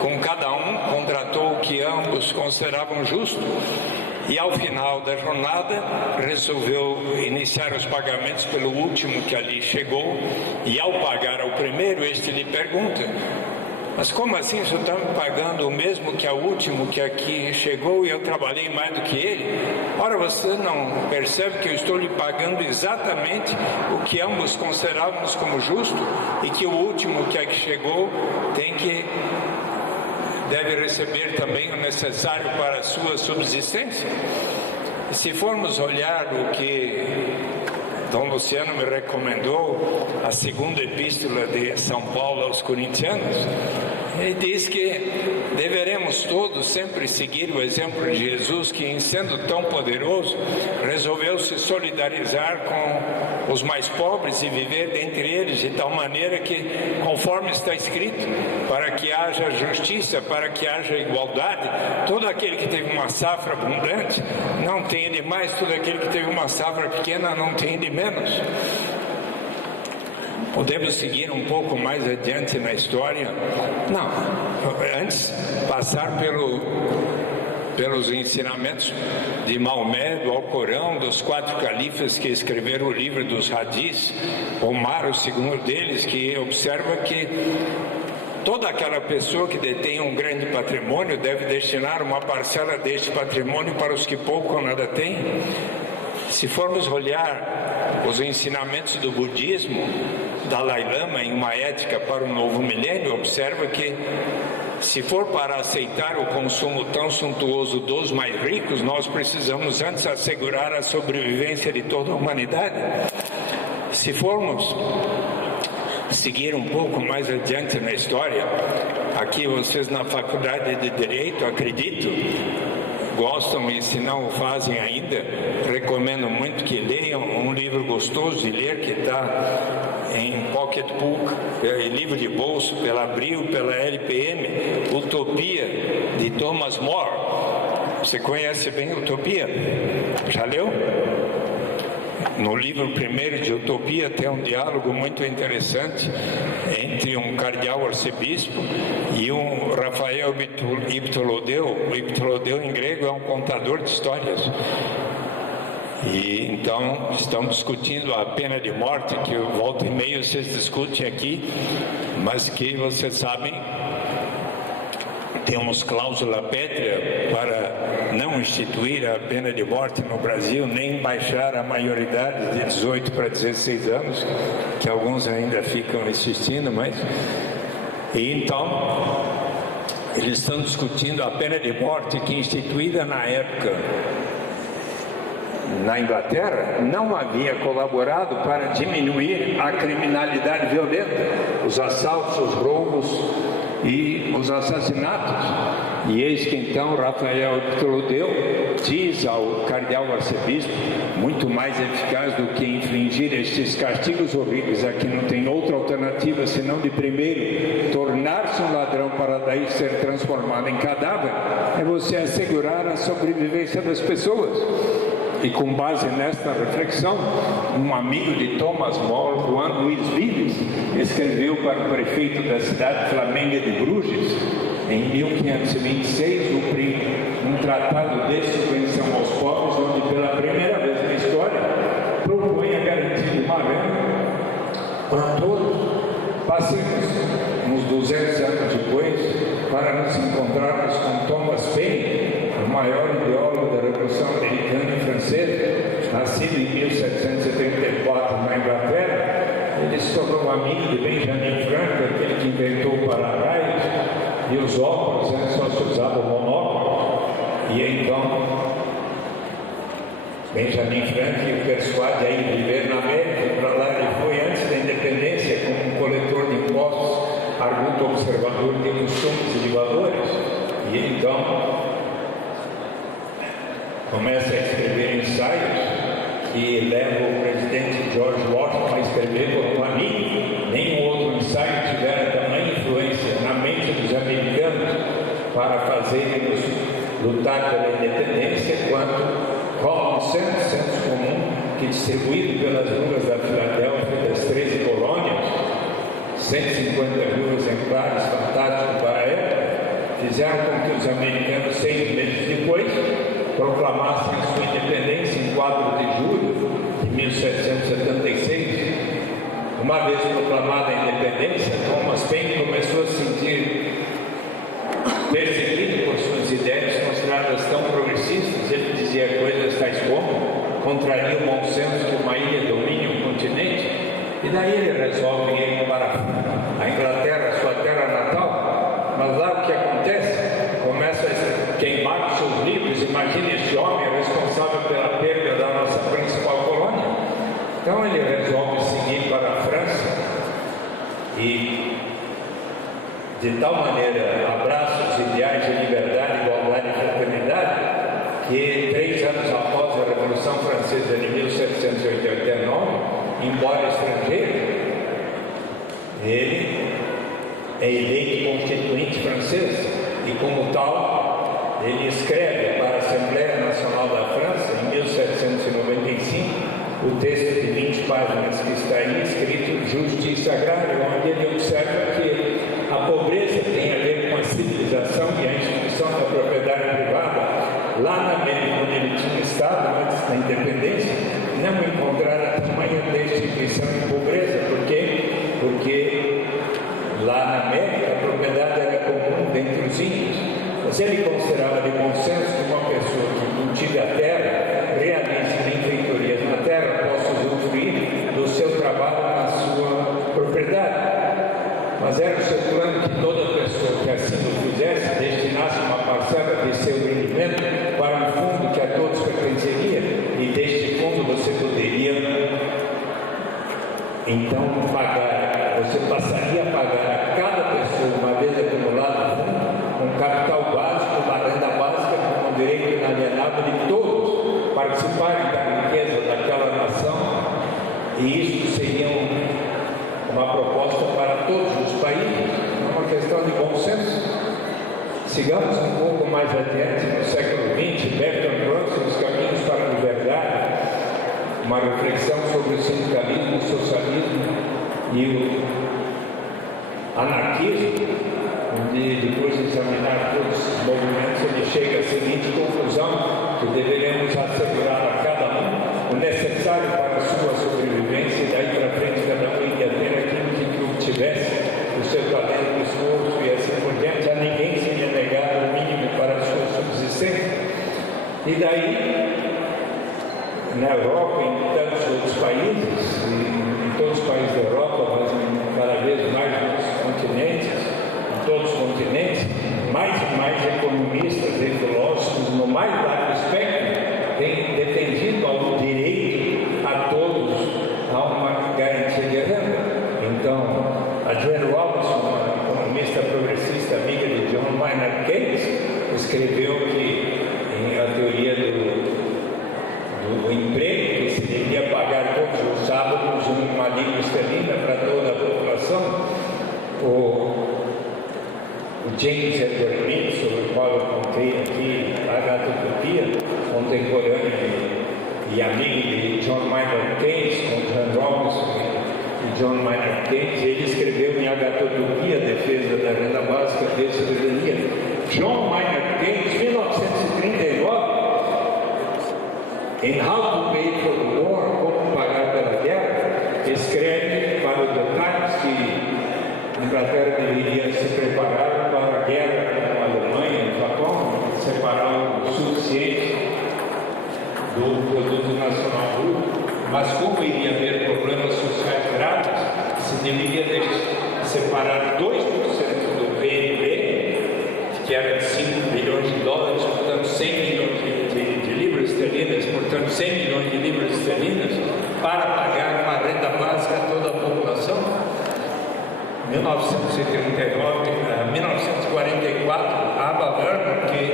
Com cada um contratou o que ambos consideravam justo. E ao final da jornada resolveu iniciar os pagamentos pelo último que ali chegou, e ao pagar ao primeiro, este lhe pergunta: mas como assim você está me pagando o mesmo que ao último que aqui chegou e eu trabalhei mais do que ele? Ora, você não percebe que eu estou lhe pagando exatamente o que ambos considerávamos como justo, e que o último que aqui chegou deve receber também o necessário para a sua subsistência? E se formos olhar o que Dom Luciano me recomendou, a segunda epístola de São Paulo aos Coríntios, ele diz que deveremos todos sempre seguir o exemplo de Jesus, que, em sendo tão poderoso, resolveu se solidarizar com os mais pobres e viver dentre eles de tal maneira que, conforme está escrito, para que haja justiça, para que haja igualdade, todo aquele que teve uma safra abundante não tem de mais, todo aquele que teve uma safra pequena não tem de menos. Podemos seguir um pouco mais adiante na história? Não, antes passar pelos ensinamentos de Maomé, do Alcorão, dos 4 califas que escreveram o livro dos Hadis. Omar, o segundo deles, que observa que toda aquela pessoa que detém um grande patrimônio deve destinar uma parcela deste patrimônio para os que pouco ou nada têm. Se formos olhar os ensinamentos do budismo, Dalai Lama, em uma ética para o novo milênio, observa que, se for para aceitar o consumo tão suntuoso dos mais ricos, nós precisamos antes assegurar a sobrevivência de toda a humanidade. Se formos seguir um pouco mais adiante na história, aqui vocês na Faculdade de Direito, acredito, gostam, e se não o fazem ainda, recomendo muito que leiam um livro gostoso de ler, que está em pocketbook, livro de bolso, pela Abril, pela LPM, Utopia, de Thomas More. Você conhece bem Utopia? Já leu? No livro primeiro de Utopia tem um diálogo muito interessante entre um cardeal arcebispo e um Rafael Iptolodeu. O Iptolodeu em grego é um contador de histórias. E então estão discutindo a pena de morte, que volta e meia vocês discutem aqui, mas que vocês sabem, temos cláusula pétrea para não instituir a pena de morte no Brasil, nem baixar a maioridade de 18 para 16 anos, que alguns ainda ficam insistindo, mas... E então, eles estão discutindo a pena de morte que, instituída na época na Inglaterra, não havia colaborado para diminuir a criminalidade violenta, os assaltos, os roubos e os assassinatos. E eis que então Rafael Iptolodeu diz ao cardeal arcebispo: muito mais eficaz do que infligir estes castigos horríveis, aqui não tem outra alternativa senão de primeiro tornar-se um ladrão para daí ser transformado em cadáver, é você assegurar a sobrevivência das pessoas. E com base nesta reflexão, um amigo de Thomas More, Juan Luiz Vives, escreveu para o prefeito da cidade flamenga de Bruges, em 1526, um tratado de subvenção aos pobres, onde pela primeira vez na história propõe a garantia de uma renda para todos. Passemos uns 200 anos depois para nos encontrarmos com Thomas Paine, o maior ideólogo da Revolução Americana e Francesa, nascido em 1774 na Inglaterra. Ele se tornou amigo de Benjamin Franklin, aquele que inventou o para-raios e os óculos, antes só se usava o monóculo. E então Benjamin Franklin o persuade a ir viver na América. Para lá ele foi antes da independência como um coletor de impostos, arguto observador de costumes e de valores. E então começa a escrever ensaios que leva o presidente George Washington a escrever como amigo. Nenhum outro ensaio tivera tamanha influência na mente dos americanos para fazerem-nos lutar pela independência quanto Common Sense, senso comum, que distribuído pelas ruas da Filadélfia, das 13 colônias, 150 mil exemplares, fantástico para a época, fizeram com que os americanos, 6 meses depois, proclamassem a sua independência em 4 de julho de 1776. Uma vez proclamada a independência, Thomas Paine começou a se sentir perseguido por suas ideias consideradas tão progressistas. Ele dizia coisas tais como contraria o bom senso que uma ilha domine um continente, e daí ele resolve ir para a Inglaterra, sua terra natal. Mas lá o que acontece? Começa a queimar os seus livros. Imagine esse homem responsável pela perda da nossa principal colônia. Então ele resolve seguir para a França e de tal maneira abraça os ideais de liberdade, igualdade e fraternidade, que 3 anos após a Revolução Francesa de 1789, embora estrangeiro, ele é eleito constituinte francês e, como tal, ele escreve para a Assembleia Nacional da França, em 1795, o texto de 20 páginas que está aí escrito Justiça Agrária, onde ele observa que a pobreza tem a ver com a civilização e a instituição da propriedade privada. Lá na América, onde ele tinha estado antes da independência, não encontrara tamanha destituição e pobreza. Por quê? Porque lá na América a propriedade era comum dentre os índios. Mas ele considerava de bom senso que uma pessoa que cultive a terra, realize benfeitorias na terra, possa usufruir do seu trabalho na sua propriedade. Mas era o seu plano que toda pessoa que assim o fizesse destinasse uma parcela de seu rendimento para um fundo que a todos pertenceria, e deste fundo você poderia então pagar, você passaria a pagar a cada pessoa, uma vez acumulado o fundo, um capital básico, uma renda básica, com o direito inalienável de todos participarem da riqueza daquela nação, e isso seria uma proposta para todos os países. É uma questão de bom senso. Sigamos um pouco mais adiante no século XX, Bertrand Russell, Os Caminhos para a Liberdade, uma reflexão sobre o sindicalismo, o socialismo e o anarquismo, onde, depois de examinar todos os movimentos, ele chega à seguinte conclusão: que deveremos assegurar a cada um o necessário para a sua sobrevivência, e daí para frente cada um iria ter aquilo que obtivesse o seu talento, o esforço e assim por diante. A ninguém se lhe negar o mínimo para a sua subsistência. E daí, na Europa e em tantos outros países, em todos os países da Europa, mas cada vez mais nos continentes, em todos os continentes, mais e mais economistas e filósofos, no mais largo espectro, têm defendido ao direito a todos a uma garantia de renda. Então, a Joanne Robinson, uma economista progressista amiga de John Maynard Keynes, escreveu que a teoria do emprego, que se devia pagar todos os sábados uma libra esterlina para toda a população. O James Edward Mill, sobre o qual eu contei aqui, a Agatha-utopia, contemporâneo e amigo de John Maynard Keynes, com John Robinson e John Maynard Keynes, ele escreveu em Agatha-utopia, Defesa da Renda Básica de Cidadania. John Maynard Keynes, 1939, em How to Pay for the War, Como Pagar pela Guerra, escreve para o The Times que a Inglaterra deveria se preparar para a guerra com a Alemanha e o Japão, separar o suficiente do produto nacional bruto. Mas como iria haver problemas sociais graves, se deveria separar 2% do PNB, que era de 5 bilhões de dólares, portanto 100 milhões de libras esterlinas, portanto 100 milhões de libras esterlinas, para pagar uma renda básica a toda a população. 1944, Ava Gardner, que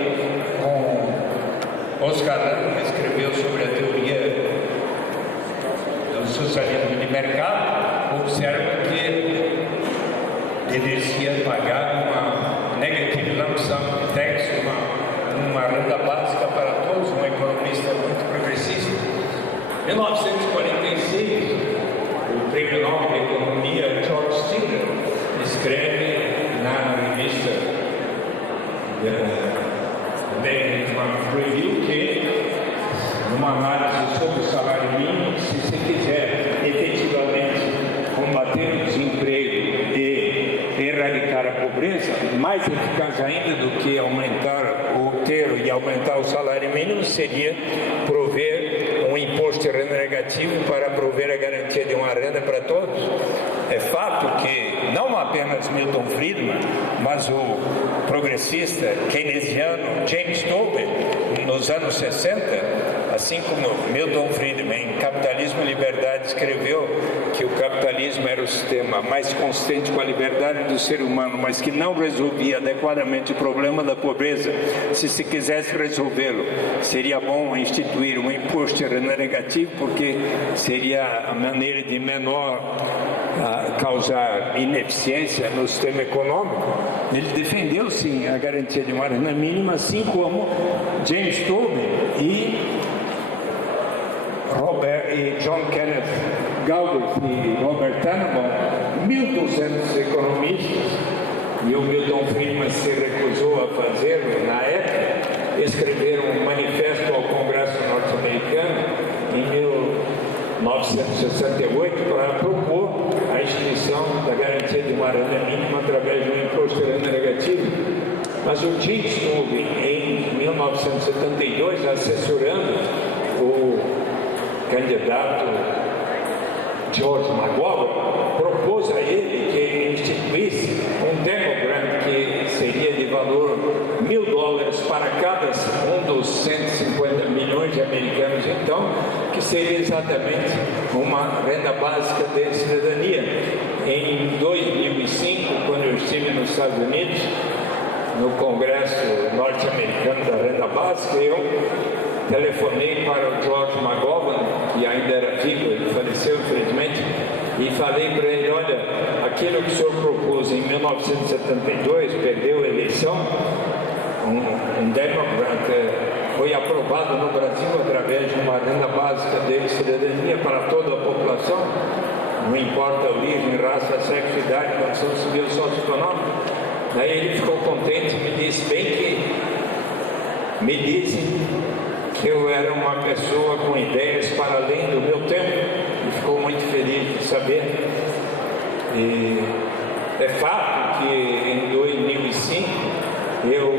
com Oscar Lange escreveu sobre a teoria do socialismo de mercado, observa que deveria pagar uma negative lump sum tax, uma renda básica para todos, uma economista muito progressista. Em 1946, o Prêmio Nobel de Economia George Stigler escreve na revista American Economic Review que uma análise sobre o salário mínimo, se você quiser efetivamente combater o desemprego e erradicar a pobreza, mais eficaz ainda do que aumentar e aumentar o salário mínimo seria prover um imposto de renda negativo para prover a garantia de uma renda para todos. É fato que não apenas Milton Friedman, mas o progressista keynesiano James Tobin, nos anos 60, assim como Milton Friedman, em Capitalismo e Liberdade, escreveu que o capitalismo era o sistema mais consistente com a liberdade do ser humano, mas que não resolvia adequadamente o problema da pobreza. Se quisesse resolvê-lo, seria bom instituir um imposto de renda negativo, porque seria a maneira de menor causar ineficiência no sistema econômico. Ele defendeu, sim, a garantia de uma renda mínima, assim como James Tobin e John Kenneth Galbraith e Robert Tenenbaum, 1.200 economistas, e o Milton Friedman se recusou a fazê-lo na época, escreveram um manifesto ao Congresso norte-americano em 1968 para propor a instituição da garantia de uma renda mínima através de um imposto de renda negativo. Mas o James Tobin, em 1972, assessorando o candidato George McGovern, propôs a ele que ele instituísse um demogram que seria de valor $1.000 para cada um dos 150 milhões de americanos, então, que seria exatamente uma renda básica de cidadania. Em 2005, quando eu estive nos Estados Unidos, no Congresso norte-americano da renda básica, eu telefonei para o George McGovern, que ainda era vivo, ele faleceu infelizmente, e falei para ele: olha, aquilo que o senhor propôs em 1972, perdeu a eleição, um demogram que foi aprovado no Brasil através de uma renda básica de cidadania para toda a população, não importa a origem, raça, sexo, idade, condição civil, socioeconômica. Daí ele ficou contente e me disse: bem que me dizem que eu era uma pessoa com ideias para além do meu tempo, e ficou muito feliz de saber. E é fato que em 2005 eu,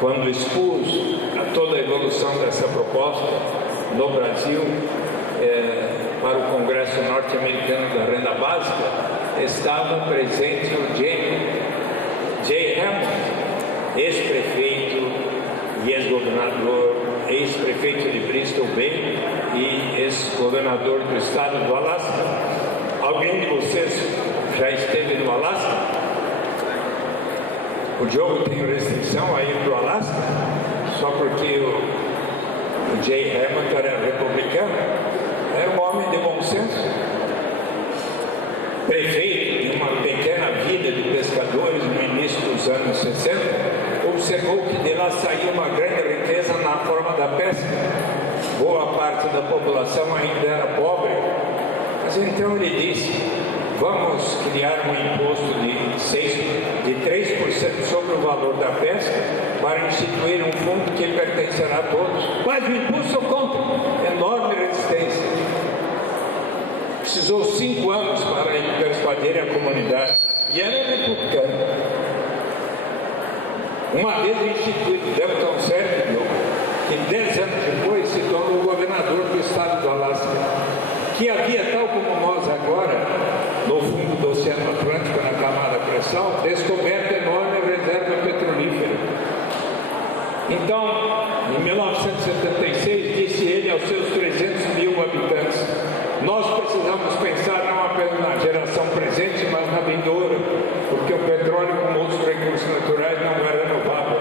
quando expus toda a evolução dessa proposta no Brasil para o Congresso norte-americano da renda básica, estavam presentes o Jay Hamilton, ex-prefeito e ex-governador, ex-prefeito de Bristol Bay e ex-governador do estado do Alasca. Alguém de vocês já esteve no Alasca? O Diogo tem restrição a ir para o Alasca? Só porque o Jay Hamilton era republicano? Era um homem de bom senso. Prefeito de uma pequena vila de pescadores no início dos anos 60, observou que de lá saía uma grande riqueza na forma da pesca. Boa parte da população ainda era pobre. Mas então ele disse: vamos criar um imposto de 3% sobre o valor da pesca para instituir um fundo que pertencerá a todos. Mas o impulso contra, enorme resistência. Precisou 5 anos para ele persuadir a comunidade. E era republicano. Uma vez instituído, deu tão certo que 10 anos depois se tornou o governador do estado do Alasca, que havia, tal como nós agora, no fundo do Oceano Atlântico, na camada pré-sal, descoberto enorme reserva petrolífera. Então, em 1976, disse ele aos seus 300 mil habitantes: nós precisamos pensar não apenas na geração presente, mas na vindoura, porque o petróleo, como outros recursos naturais, não é renovável.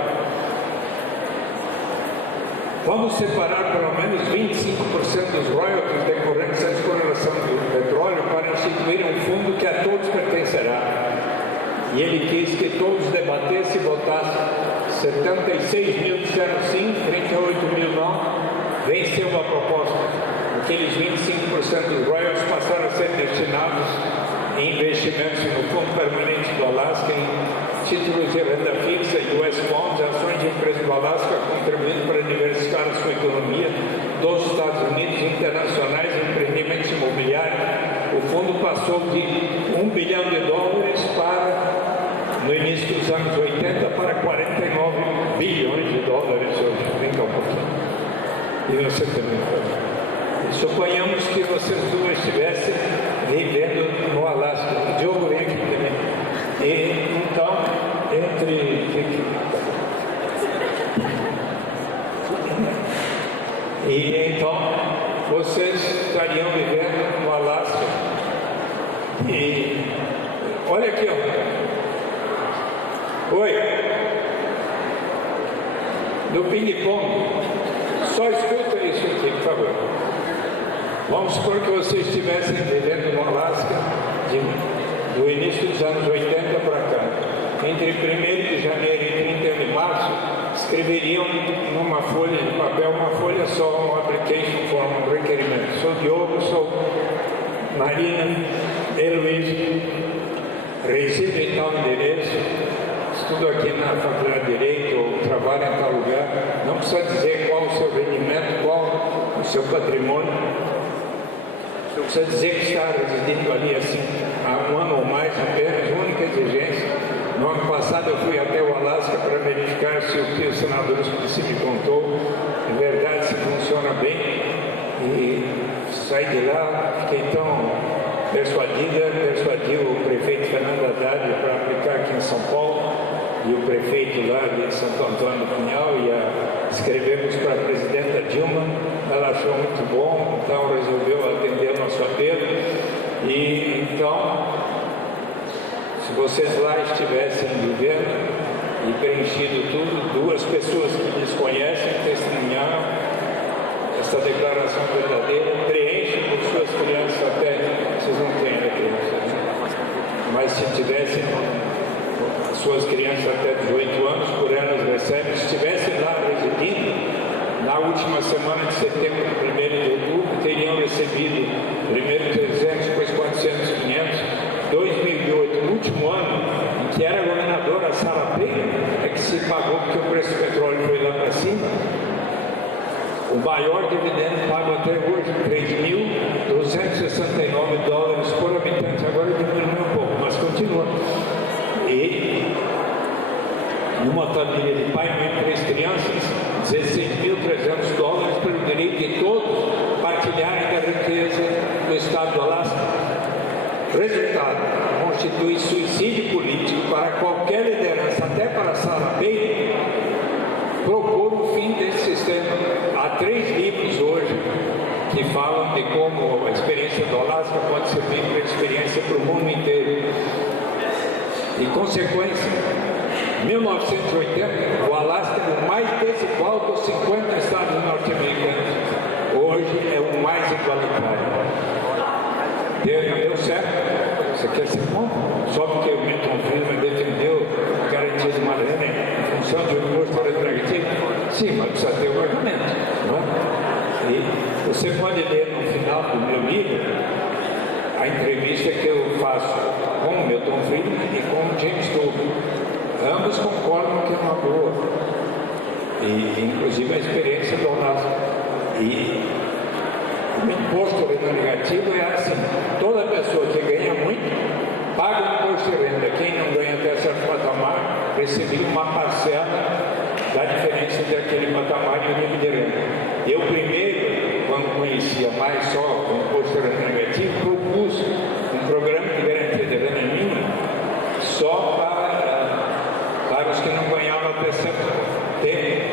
Vamos separar pelo menos 25% dos royalties decorrentes da exploração do petróleo para instituir um fundo que a todos pertencerá. E ele quis que todos debatessem e votassem. 76 mil disseram sim, 38 mil não. Venceu a proposta. Aqueles 25% dos royalties passaram a ser destinados em investimentos no Fundo Permanente do Alasca, em títulos de renda fixa, US Bonds, ações de empresas do Alasca, contribuindo para diversificar para a sua economia dos Estados Unidos, internacionais e empreendimentos imobiliários. O fundo passou de $1 bilhão no início dos anos 80 para 49 bilhões de dólares hoje. Vem cá um pouquinho. E você também pode. Suponhamos que vocês duas estivessem vivendo no Alasca. O Diogo vem aqui também. E então, então, vocês estariam vivendo no Alasca. E olha aqui, ó. Oi. No ping-pong. Só escuta isso aqui, por favor. Vamos supor que vocês estivessem vivendo no Alasca do início dos anos 80 para cá. Entre 1º de janeiro e 30 de março, escreveriam numa folha de papel, uma folha só, um application form, um requerimento. Sou Diogo, sou Marina, Heloísa, resido em tal endereço, estudo aqui na Faculdade de Direito ou trabalho em tal lugar. Não precisa dizer qual o seu rendimento, qual o seu patrimônio. Não precisa dizer que está residindo ali assim há um ano ou mais, apenas única exigência. No ano passado eu fui até o Alasca para verificar se o que o senador me contou, de verdade, se funciona bem. E saí de lá, fiquei tão persuadi o prefeito Fernando Haddad para aplicar aqui em São Paulo, e o prefeito lá de Santo Antônio do Pinhal, e escrevemos para a presidenta Dilma. Ela achou muito bom, então resolveu atender o nosso apelo. E então, se vocês lá estivessem vivendo e preenchido tudo, 2 pessoas que desconhecem testemunharam essa declaração verdadeira, preenchem por suas crianças até, vocês não têm crianças, mas se tivessem suas crianças até 18 anos, por elas recebem, se estivessem lá residindo, na última semana de setembro, 1º de outubro, teriam recebido primeiro 300, depois 400, 500. 2008, no último ano, em que era governadora Sarah Palin, é que se pagou porque o preço do petróleo foi lá para cima. O maior dividendo pago até hoje, $3.269 por habitante. Agora diminuiu um pouco, mas continua. E numa família de pai, mãe e 3 crianças, $16.300 pelo direito de todos partilharem da riqueza do estado do Alasca. Resultado, constitui suicídio político para qualquer liderança, até para Sarah Palin, propor o fim desse sistema. Há 3 livros hoje que falam de como a experiência do Alasca pode servir para experiência para o mundo inteiro. Em consequência, em 1980, o Alasca era o mais desigual dos 50 estados norte-americanos. Hoje é o mais igualitário. Deu certo? Você quer ser bom? Só porque o Milton Friedman defendeu a garantia de uma renda em função de um imposto retroativo? Sim, mas precisa ter um argumento, não é? E você pode ler no final do meu livro a entrevista que eu faço com o Milton Friedman e com o James Tobin. Ambos concordam que é uma boa, e inclusive a experiência do Alasca. E o imposto negativo é assim: toda pessoa que ganha muito paga o imposto de renda. Quem não ganha até certo patamar receberia uma parcela da diferença entre aquele patamar e o nível de renda. Eu primeiro, quando conhecia mais só o imposto de renda negativo, propus um programa de garantia de renda mínima só para os que não ganhavam até certo tempo,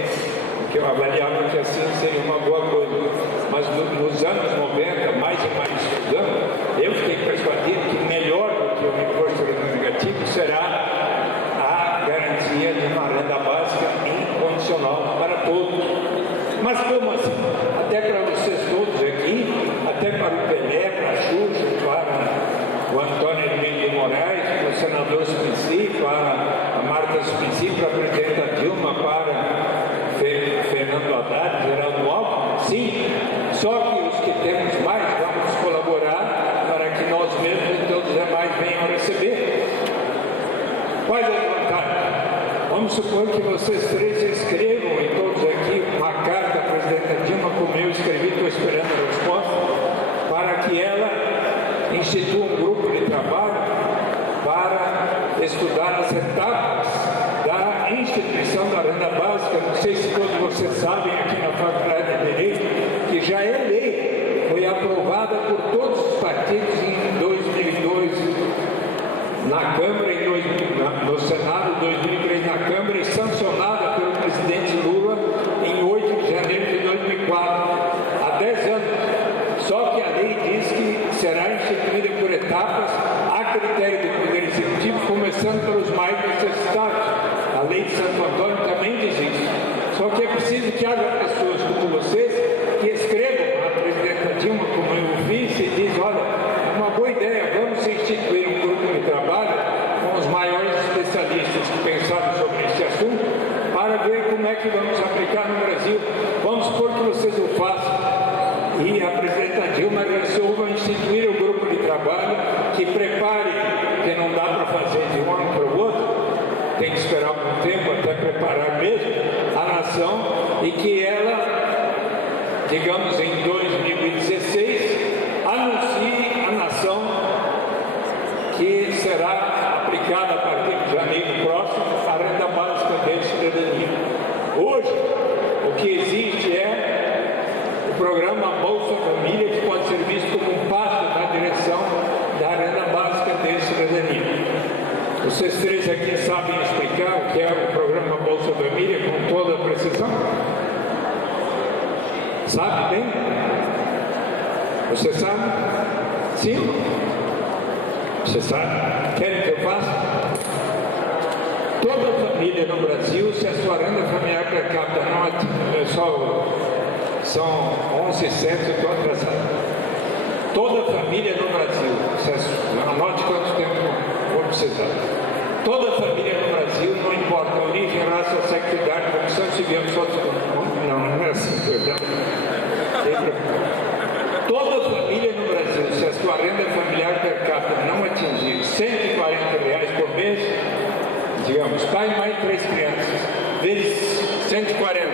que eu avaliava que assim seria uma boa coisa. Mas nos anos 90, mais e mais estudando, eu fiquei persuadido que melhor do que o imposto negativo será a garantia de uma renda básica incondicional para todos. Mas como assim? Até para vocês todos aqui, até para o Pelé, para a Xuxa, para o Antônio Emílio de Moraes, para o senador Suplicy, para a Marta Suplicy, para a presidenta Dilma, para Fernando Haddad, Geraldo Alckmin, sim. Só que os que temos mais vamos colaborar para que nós mesmos e todos os demais venham a receber. Quais as vantagens? Vamos supor que vocês 3 escrevam e todos aqui uma carta para será instituída por etapas, a critério do Poder Executivo, começando pelos mais necessitados. A lei de Santo Antônio também diz isso. Só que é preciso que haja pessoas como vocês que escrevam à presidenta Dilma, como eu fiz, e diz, olha, é uma boa ideia, vamos instituir um grupo de trabalho com os maiores especialistas que pensaram sobre esse assunto, para ver como é que vamos aplicar no Brasil. Vamos supor que vocês o façam. E a presidenta Dilma resolva instituir o grupo de trabalho que prepare, que não dá para fazer de um ano para o outro, tem que esperar algum tempo até preparar mesmo a nação, e que ela, digamos em 2016, anuncie a nação que será aplicada a partir de janeiro próximo a renda básica de cidadania. Hoje, o que existe é o programa Bolsa Família, que pode ser visto como um passo na direção da renda básica de cidadania. Vocês três aqui sabem explicar o que é o programa Bolsa Família com toda a precisão? Sabe bem? Você sabe? Sim? Você sabe? Querem que eu faça? Toda família no Brasil, se a sua renda familiar per capita não atinge, são 11,700, eu estou atrasado. Toda família no Brasil, anote quanto tempo vou precisar. Toda família no Brasil, não importa a origem, raça, sexo, idade, condição civil, não é assim, perdão. Toda família no Brasil, se a sua renda familiar per capita não atingir R$140 por mês, digamos, pai e mãe, 3 crianças, vezes 140,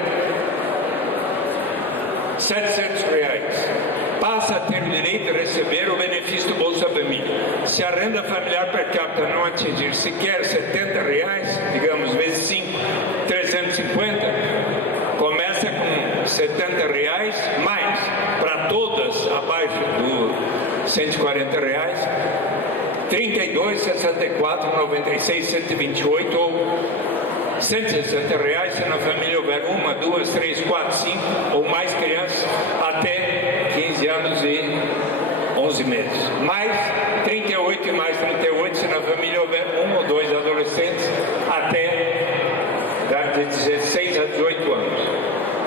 R$700, passa a ter o direito de receber o benefício do Bolsa Família. Se a renda familiar per capita não atingir sequer R$70, digamos, vezes 5, 350, começa com R$70, mais para todas abaixo do R$140, 32, 64, 96, 128 ou R$160 se na família houver 1, 2, 3, 4, 5 ou mais crianças até 15 anos e 11 meses. Mais 38 e mais 38 se na família houver 1 ou 2 adolescentes até de 16 a 18 anos.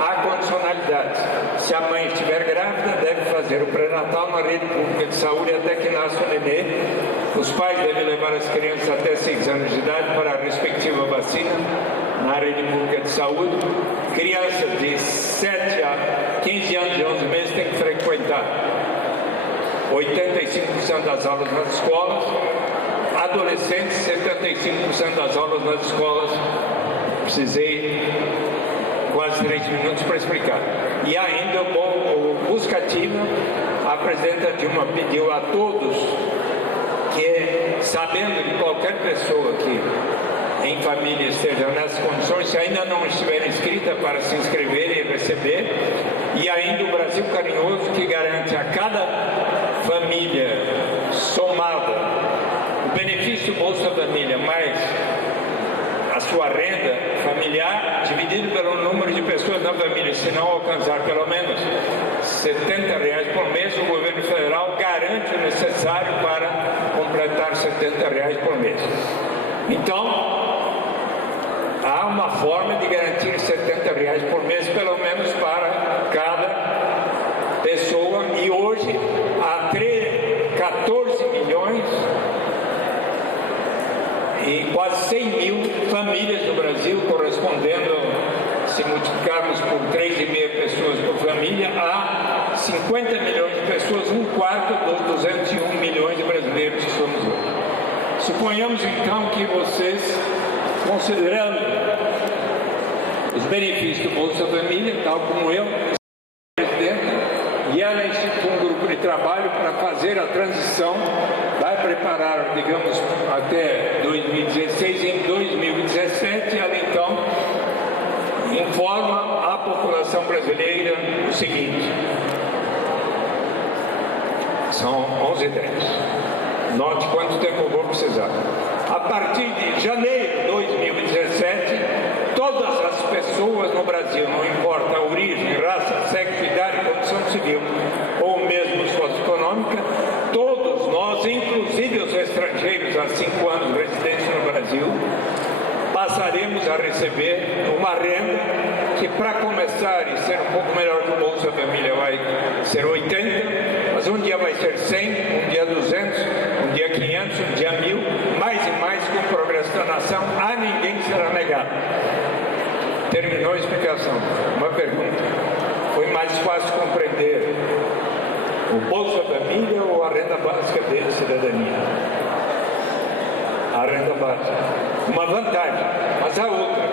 Há condicionalidades. Se a mãe estiver grávida, deve fazer o pré-natal na rede pública de saúde até que nasça o nenê. Os pais devem levar as crianças até 6 anos de idade para a respectiva vacina na rede pública de saúde. Crianças de 7 a 15 anos e 11 meses têm que frequentar 85% das aulas nas escolas. Adolescentes, 75% das aulas nas escolas. Precisei quase 3 minutos para explicar. E ainda o Busca Ativa, a presidenta Dilma pediu a todos que, sabendo de qualquer pessoa que em família esteja nessas condições, se ainda não estiver inscrita, para se inscrever e receber. E ainda o Brasil Carinhoso, que garante a cada família somada o benefício Bolsa Família mais a sua renda familiar, dividido pelo número de pessoas na família. Se não alcançar pelo menos R$70 por mês, o governo federal garante o necessário para completar R$70 por mês. Então, há uma forma de garantir R$70 por mês, pelo menos para cada pessoa, e hoje há 14 milhões e quase 100 mil famílias no Brasil, correspondendo, se multiplicarmos por 3,5 pessoas por família, a 50 milhões de pessoas, 1/4 dos 201 milhões de brasileiros que somos hoje. Suponhamos então que vocês, considerando os benefícios do Bolsa Família, tal como eu, presidente, e ela institui um grupo de trabalho para fazer a transição, vai preparar, digamos, até 2016, em 2017, ela então informa a população brasileira o seguinte: são 11h10. Note quanto tempo eu vou precisar. A partir de janeiro de 2017, todas as pessoas no Brasil, não importa a origem, raça, sexo, idade, condição civil ou mesmo socioeconômica, 5 anos residentes no Brasil, passaremos a receber uma renda que, para começar e ser um pouco melhor que o Bolsa Família, vai ser 80, mas um dia vai ser 100, um dia 200, um dia 500, um dia 1.000, mais e mais com o progresso da nação, a ninguém será negado. Terminou a explicação. Uma pergunta: foi mais fácil compreender o Bolsa Família ou a renda básica de cidadania? A renda básica. Uma vantagem, mas a outra.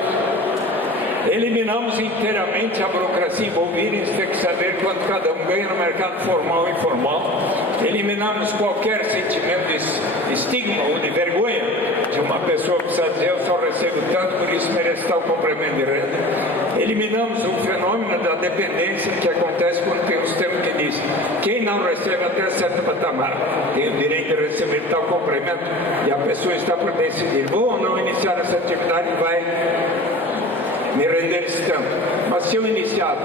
Eliminamos inteiramente a burocracia envolvida em ter que saber quanto cada um ganha no mercado formal e informal. Eliminamos qualquer sentimento de estigma ou de vergonha de uma pessoa que precisa dizer: eu só recebo tanto, por isso mereço tal complemento de renda. Eliminamos o fenômeno da dependência que acontece quando tem um sistema que diz: quem não recebe até certo patamar tem o direito de receber tal complemento, e a pessoa está por decidir: vou ou não iniciar essa atividade e vai me render esse tanto. Mas se eu iniciar,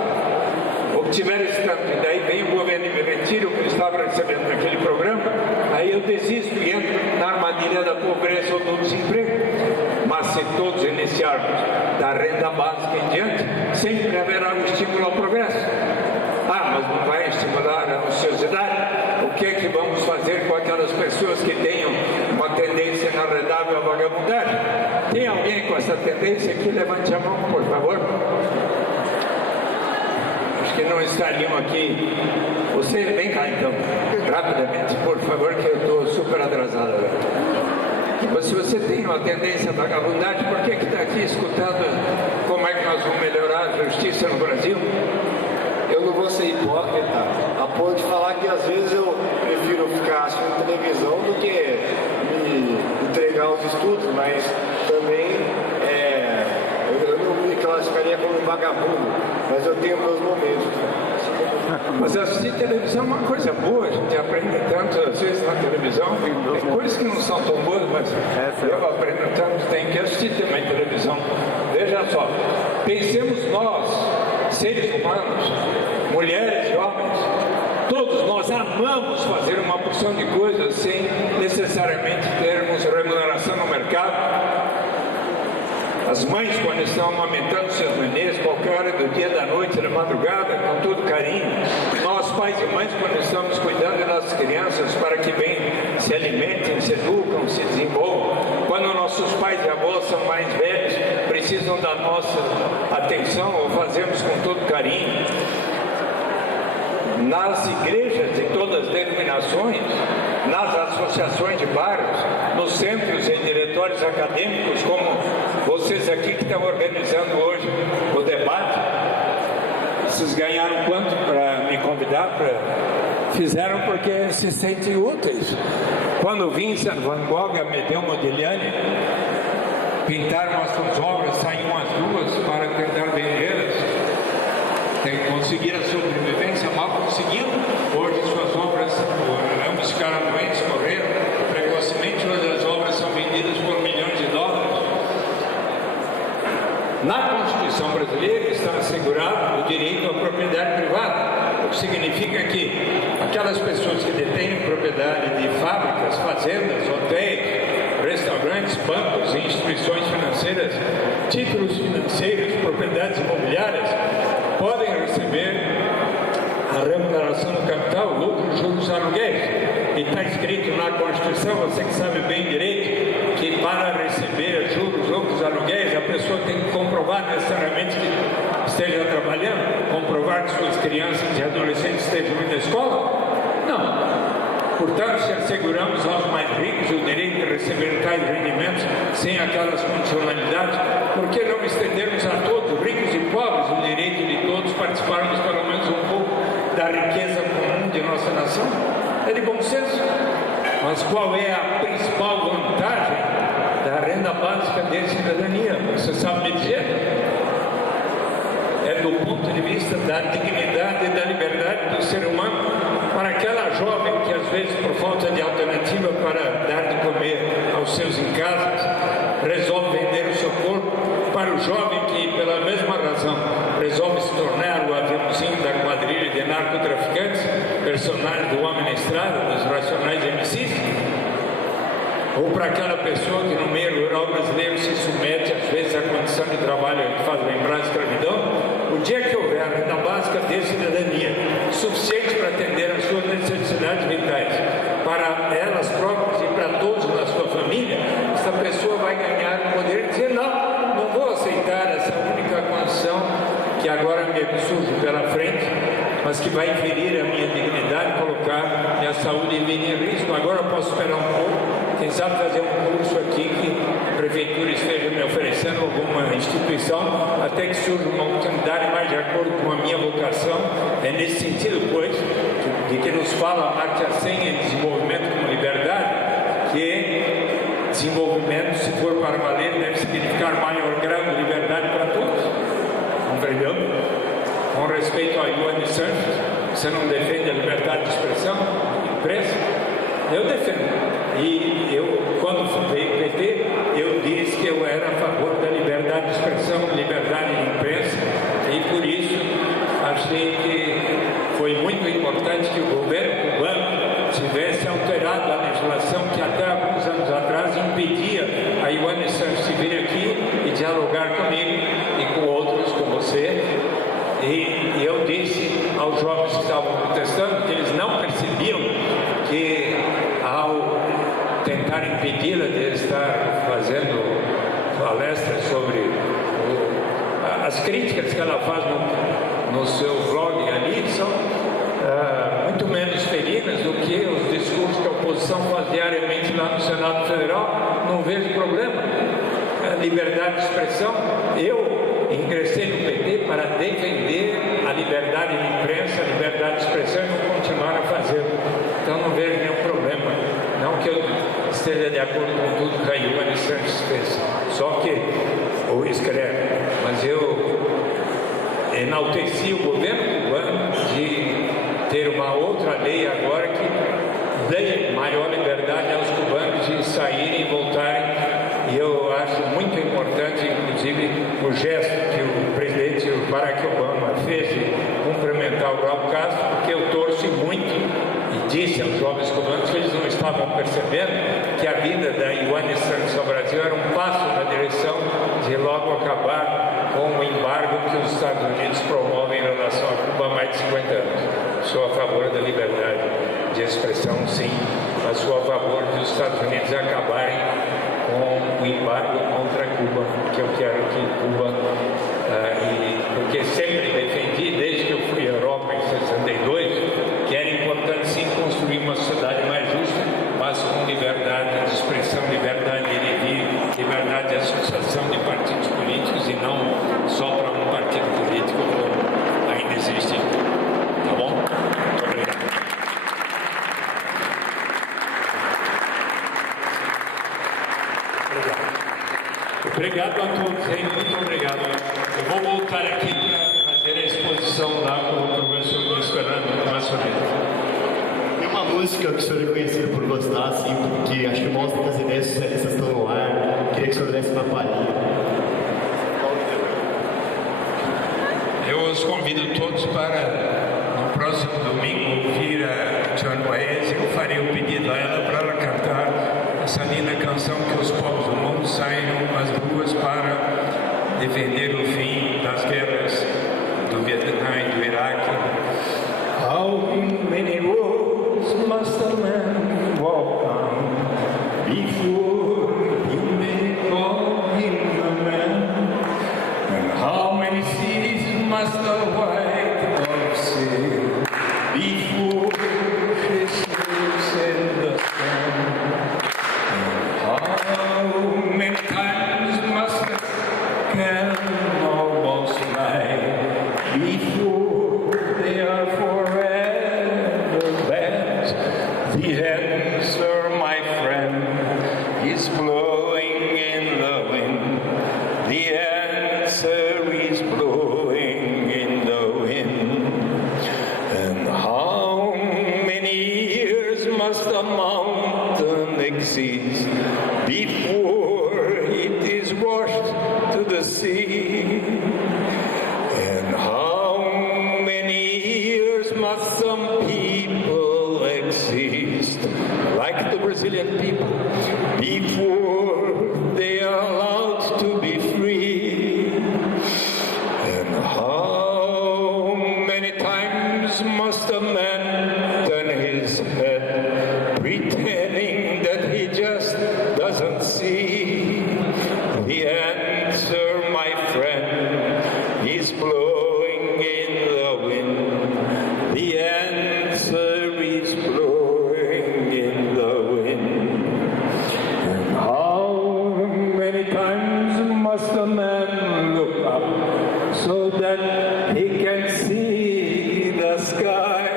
obtiver esse tanto, e daí vem o governo e me retira o que eu estava recebendo naquele programa, aí eu desisto e entro na armadilha da pobreza ou do desemprego. Mas se todos iniciarmos da renda básica em diante, sempre haverá um estímulo ao progresso. Ah, mas não vai estimular a ociosidade? O que é que vamos fazer com aquelas pessoas que tenham uma tendência inarredável à vagabundagem? Tem alguém com essa tendência aqui? Levante a mão, por favor. Acho que não estariam aqui. Você vem cá então, rapidamente, por favor, que eu estou super atrasado agora. Mas se você tem uma tendência à vagabundagem, por que está aqui escutando como é que nós vamos melhorar a justiça no Brasil? Eu não vou ser hipócrita a ponto de falar que às vezes eu prefiro ficar assistindo televisão do que me entregar os estudos, mas também eu não me classificaria como vagabundo, mas eu tenho meus momentos. Mas assistir televisão é uma coisa boa, a gente aprende tanto às vezes na televisão, tem coisas que não são tão boas, mas eu aprendo tanto, tem que assistir também televisão. Veja só, pensemos nós, seres humanos, mulheres e homens, todos nós amamos fazer uma porção de coisas sem necessariamente termos remuneração no mercado. As mães, quando estão amamentando seus nenês, qualquer hora do dia, da noite, da madrugada, com todo carinho. Nós, pais e mães, quando estamos cuidando das crianças para que bem se alimentem, se educam, se desenvolvam. Quando nossos pais e avós são mais velhos, precisam da nossa atenção, ou fazemos com todo carinho. Nas igrejas de todas as denominações, nas associações de bairros, nos centros e diretórios acadêmicos, como vocês aqui que estão organizando hoje o debate. Vocês ganharam quanto para me convidar? Fizeram porque se sentem úteis. Quando Vincent van Gogh, Amedeo Modigliani pintaram as suas obras, saíam as ruas para tentar vendê-las, conseguir a sobrevivência, mal conseguindo. Hoje suas obras, ambos ficaram doentes, morreram precocemente. Hoje as obras são vendidas por milhões de dólares. Na Constituição brasileira está assegurado o direito à propriedade privada, o que significa que aquelas pessoas que detêm propriedade de fábricas, fazendas, hotéis, restaurantes, bancos, instituições financeiras, títulos financeiros, propriedades imobiliárias, podem receber a remuneração do capital, lucros, juros, aluguéis. E está escrito na Constituição, você que sabe bem direito, que para receber juros, lucros, aluguéis, a pessoa tem que comprovar necessariamente que esteja trabalhando, comprovar que suas crianças e adolescentes estejam indo à escola? Não. Portanto, se asseguramos aos mais ricos o direito de receber tais rendimentos sem aquelas condicionalidades, por que não estendermos a todos, ricos e pobres, o direito de todos participarmos pelo menos um pouco da riqueza comum de nossa nação? É de bom senso. Mas qual é a principal vantagem da renda básica de cidadania? Você sabe me dizer? É do ponto de vista da dignidade e da liberdade do ser humano, para aquela jovem que às vezes por falta de alternativa para dar de comer aos seus em casa, resolve vender o seu corpo, para o jovem que pela mesma razão resolve se tornar o aviãozinho da quadrilha de narcotraficantes, personagem do Homem na Estrada, dos Racionais MCs. ou para aquela pessoa que no meio rural brasileiro se submete às vezes à condição de trabalho que faz lembrar a escravidão, o dia que houver a renda básica de cidadania suficiente para atender às suas necessidades vitais, para elas próprias e para todos na sua família, essa pessoa vai ganhar o poder de dizer: não vou aceitar essa única condição que agora me surge pela frente, mas que vai ferir a minha dignidade, colocar minha saúde em risco. Agora eu posso esperar um pouco, quem sabe fazer um curso aqui que a prefeitura esteja me oferecendo, alguma instituição, até que surja uma oportunidade mais de acordo com a minha vocação. É nesse sentido, pois, de que nos fala a Amartya Sen em Desenvolvimento como Liberdade, que desenvolvimento, se for para valer, deve significar maior grau de liberdade para todos. Compreendeu? Com respeito ao Ioannis Santos, você não defende a liberdade de expressão, de imprensa? Eu defendo. E eu, quando fundei o PT, eu disse que eu era a favor da liberdade de expressão, liberdade de imprensa, e por isso achei que foi muito importante que o governo cubano tivesse alterado a legislação que até alguns anos atrás impedia a Ioannis Santos de vir aqui e dialogar comigo e com outros, com você. E eu disse aos jovens que estavam protestando que eles não percebiam que, ao tentar impedi-la de estar fazendo palestras sobre as críticas que ela faz no seu blog ali, são muito menos feridas do que os discursos que a oposição faz diariamente lá no Senado Federal. Não vejo problema. Liberdade de expressão, eu ingressei no PT para defender a liberdade de imprensa, a liberdade de expressão, e vou continuar a fazê-lo. Então não vejo nenhum problema. Não que eu esteja de acordo com tudo que a Ioannis Santos fez, só que, ou escreve, mas eu enalteci o governo cubano de ter uma outra lei agora que dê maior liberdade aos cubanos de saírem e voltarem. E eu acho muito importante, inclusive, o gesto que o presidente Barack Obama fez de cumprimentar o Raul Castro, porque eu torço muito e disse aos jovens cubanos que eles não estavam percebendo que a vida da Ioannis Santos ao Brasil era um passo na direção de logo acabar com o embargo que os Estados Unidos promovem em relação a Cuba há mais de 50 anos. Sou a favor da liberdade de expressão, sim, mas sou a favor de os Estados Unidos acabarem com o embargo contra Cuba, que eu quero que Cuba, porque sempre defendi, desde que eu fui à Europa em 62, que era importante sim construir uma sociedade mais justa, mas com liberdade de expressão, liberdade de ir, liberdade de associação de partidos políticos e não só para um partido político como ainda existe. Tá bom? Muito obrigado. Obrigado a todos, hein? Muito obrigado. Eu vou voltar aqui para fazer a exposição lá com o professor Luiz Fernando Massoneto. Tem uma música que o senhor é conhecido por gostar, assim, porque acho que mostra que as ideias socialistas estão no ar. Queria que o senhor desse uma palhinha. Eu os convido todos para, no próximo domingo, ouvir a Joan Baez. Eu farei o pedido a ela para ela cantar essa linda canção que os povos do mundo saem às ruas para defender o fim das guerras do Vietnã e do Iraque. How many roads must a man walk on before you may call him a man? And how many seas must a white dove sail before she sleeps in the sun? How many times must a cannonballs fly before they are forever bent? The answer, my friend, is blowing in the wind. The answer is blowing in the wind. And how many years must a mountain exist before it is washed to the sea? And how many years must some people exist, like the Brazilian people, before they are allowed to be free. And how many times must a man turn his head, pretending that he just doesn't see? The answer, my friend, is blowing in the wind. The answer is blowing in the wind. And how many times must a man look up so that he can see the sky?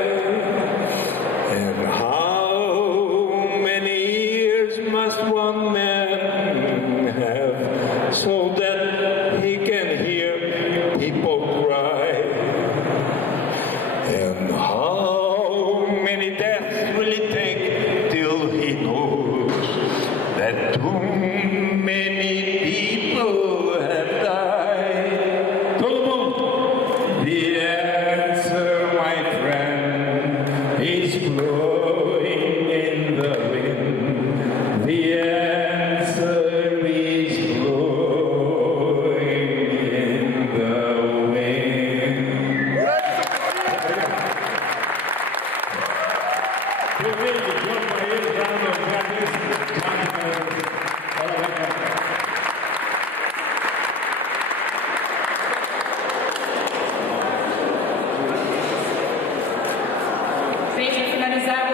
And how many years must one man have so that he can hear people cry? And how many deaths will it take till he knows that too many people have died? Todo mundo. The answer, my friend, is blowing in the wind. The answer is blowing in the wind. Bem, para finalizar,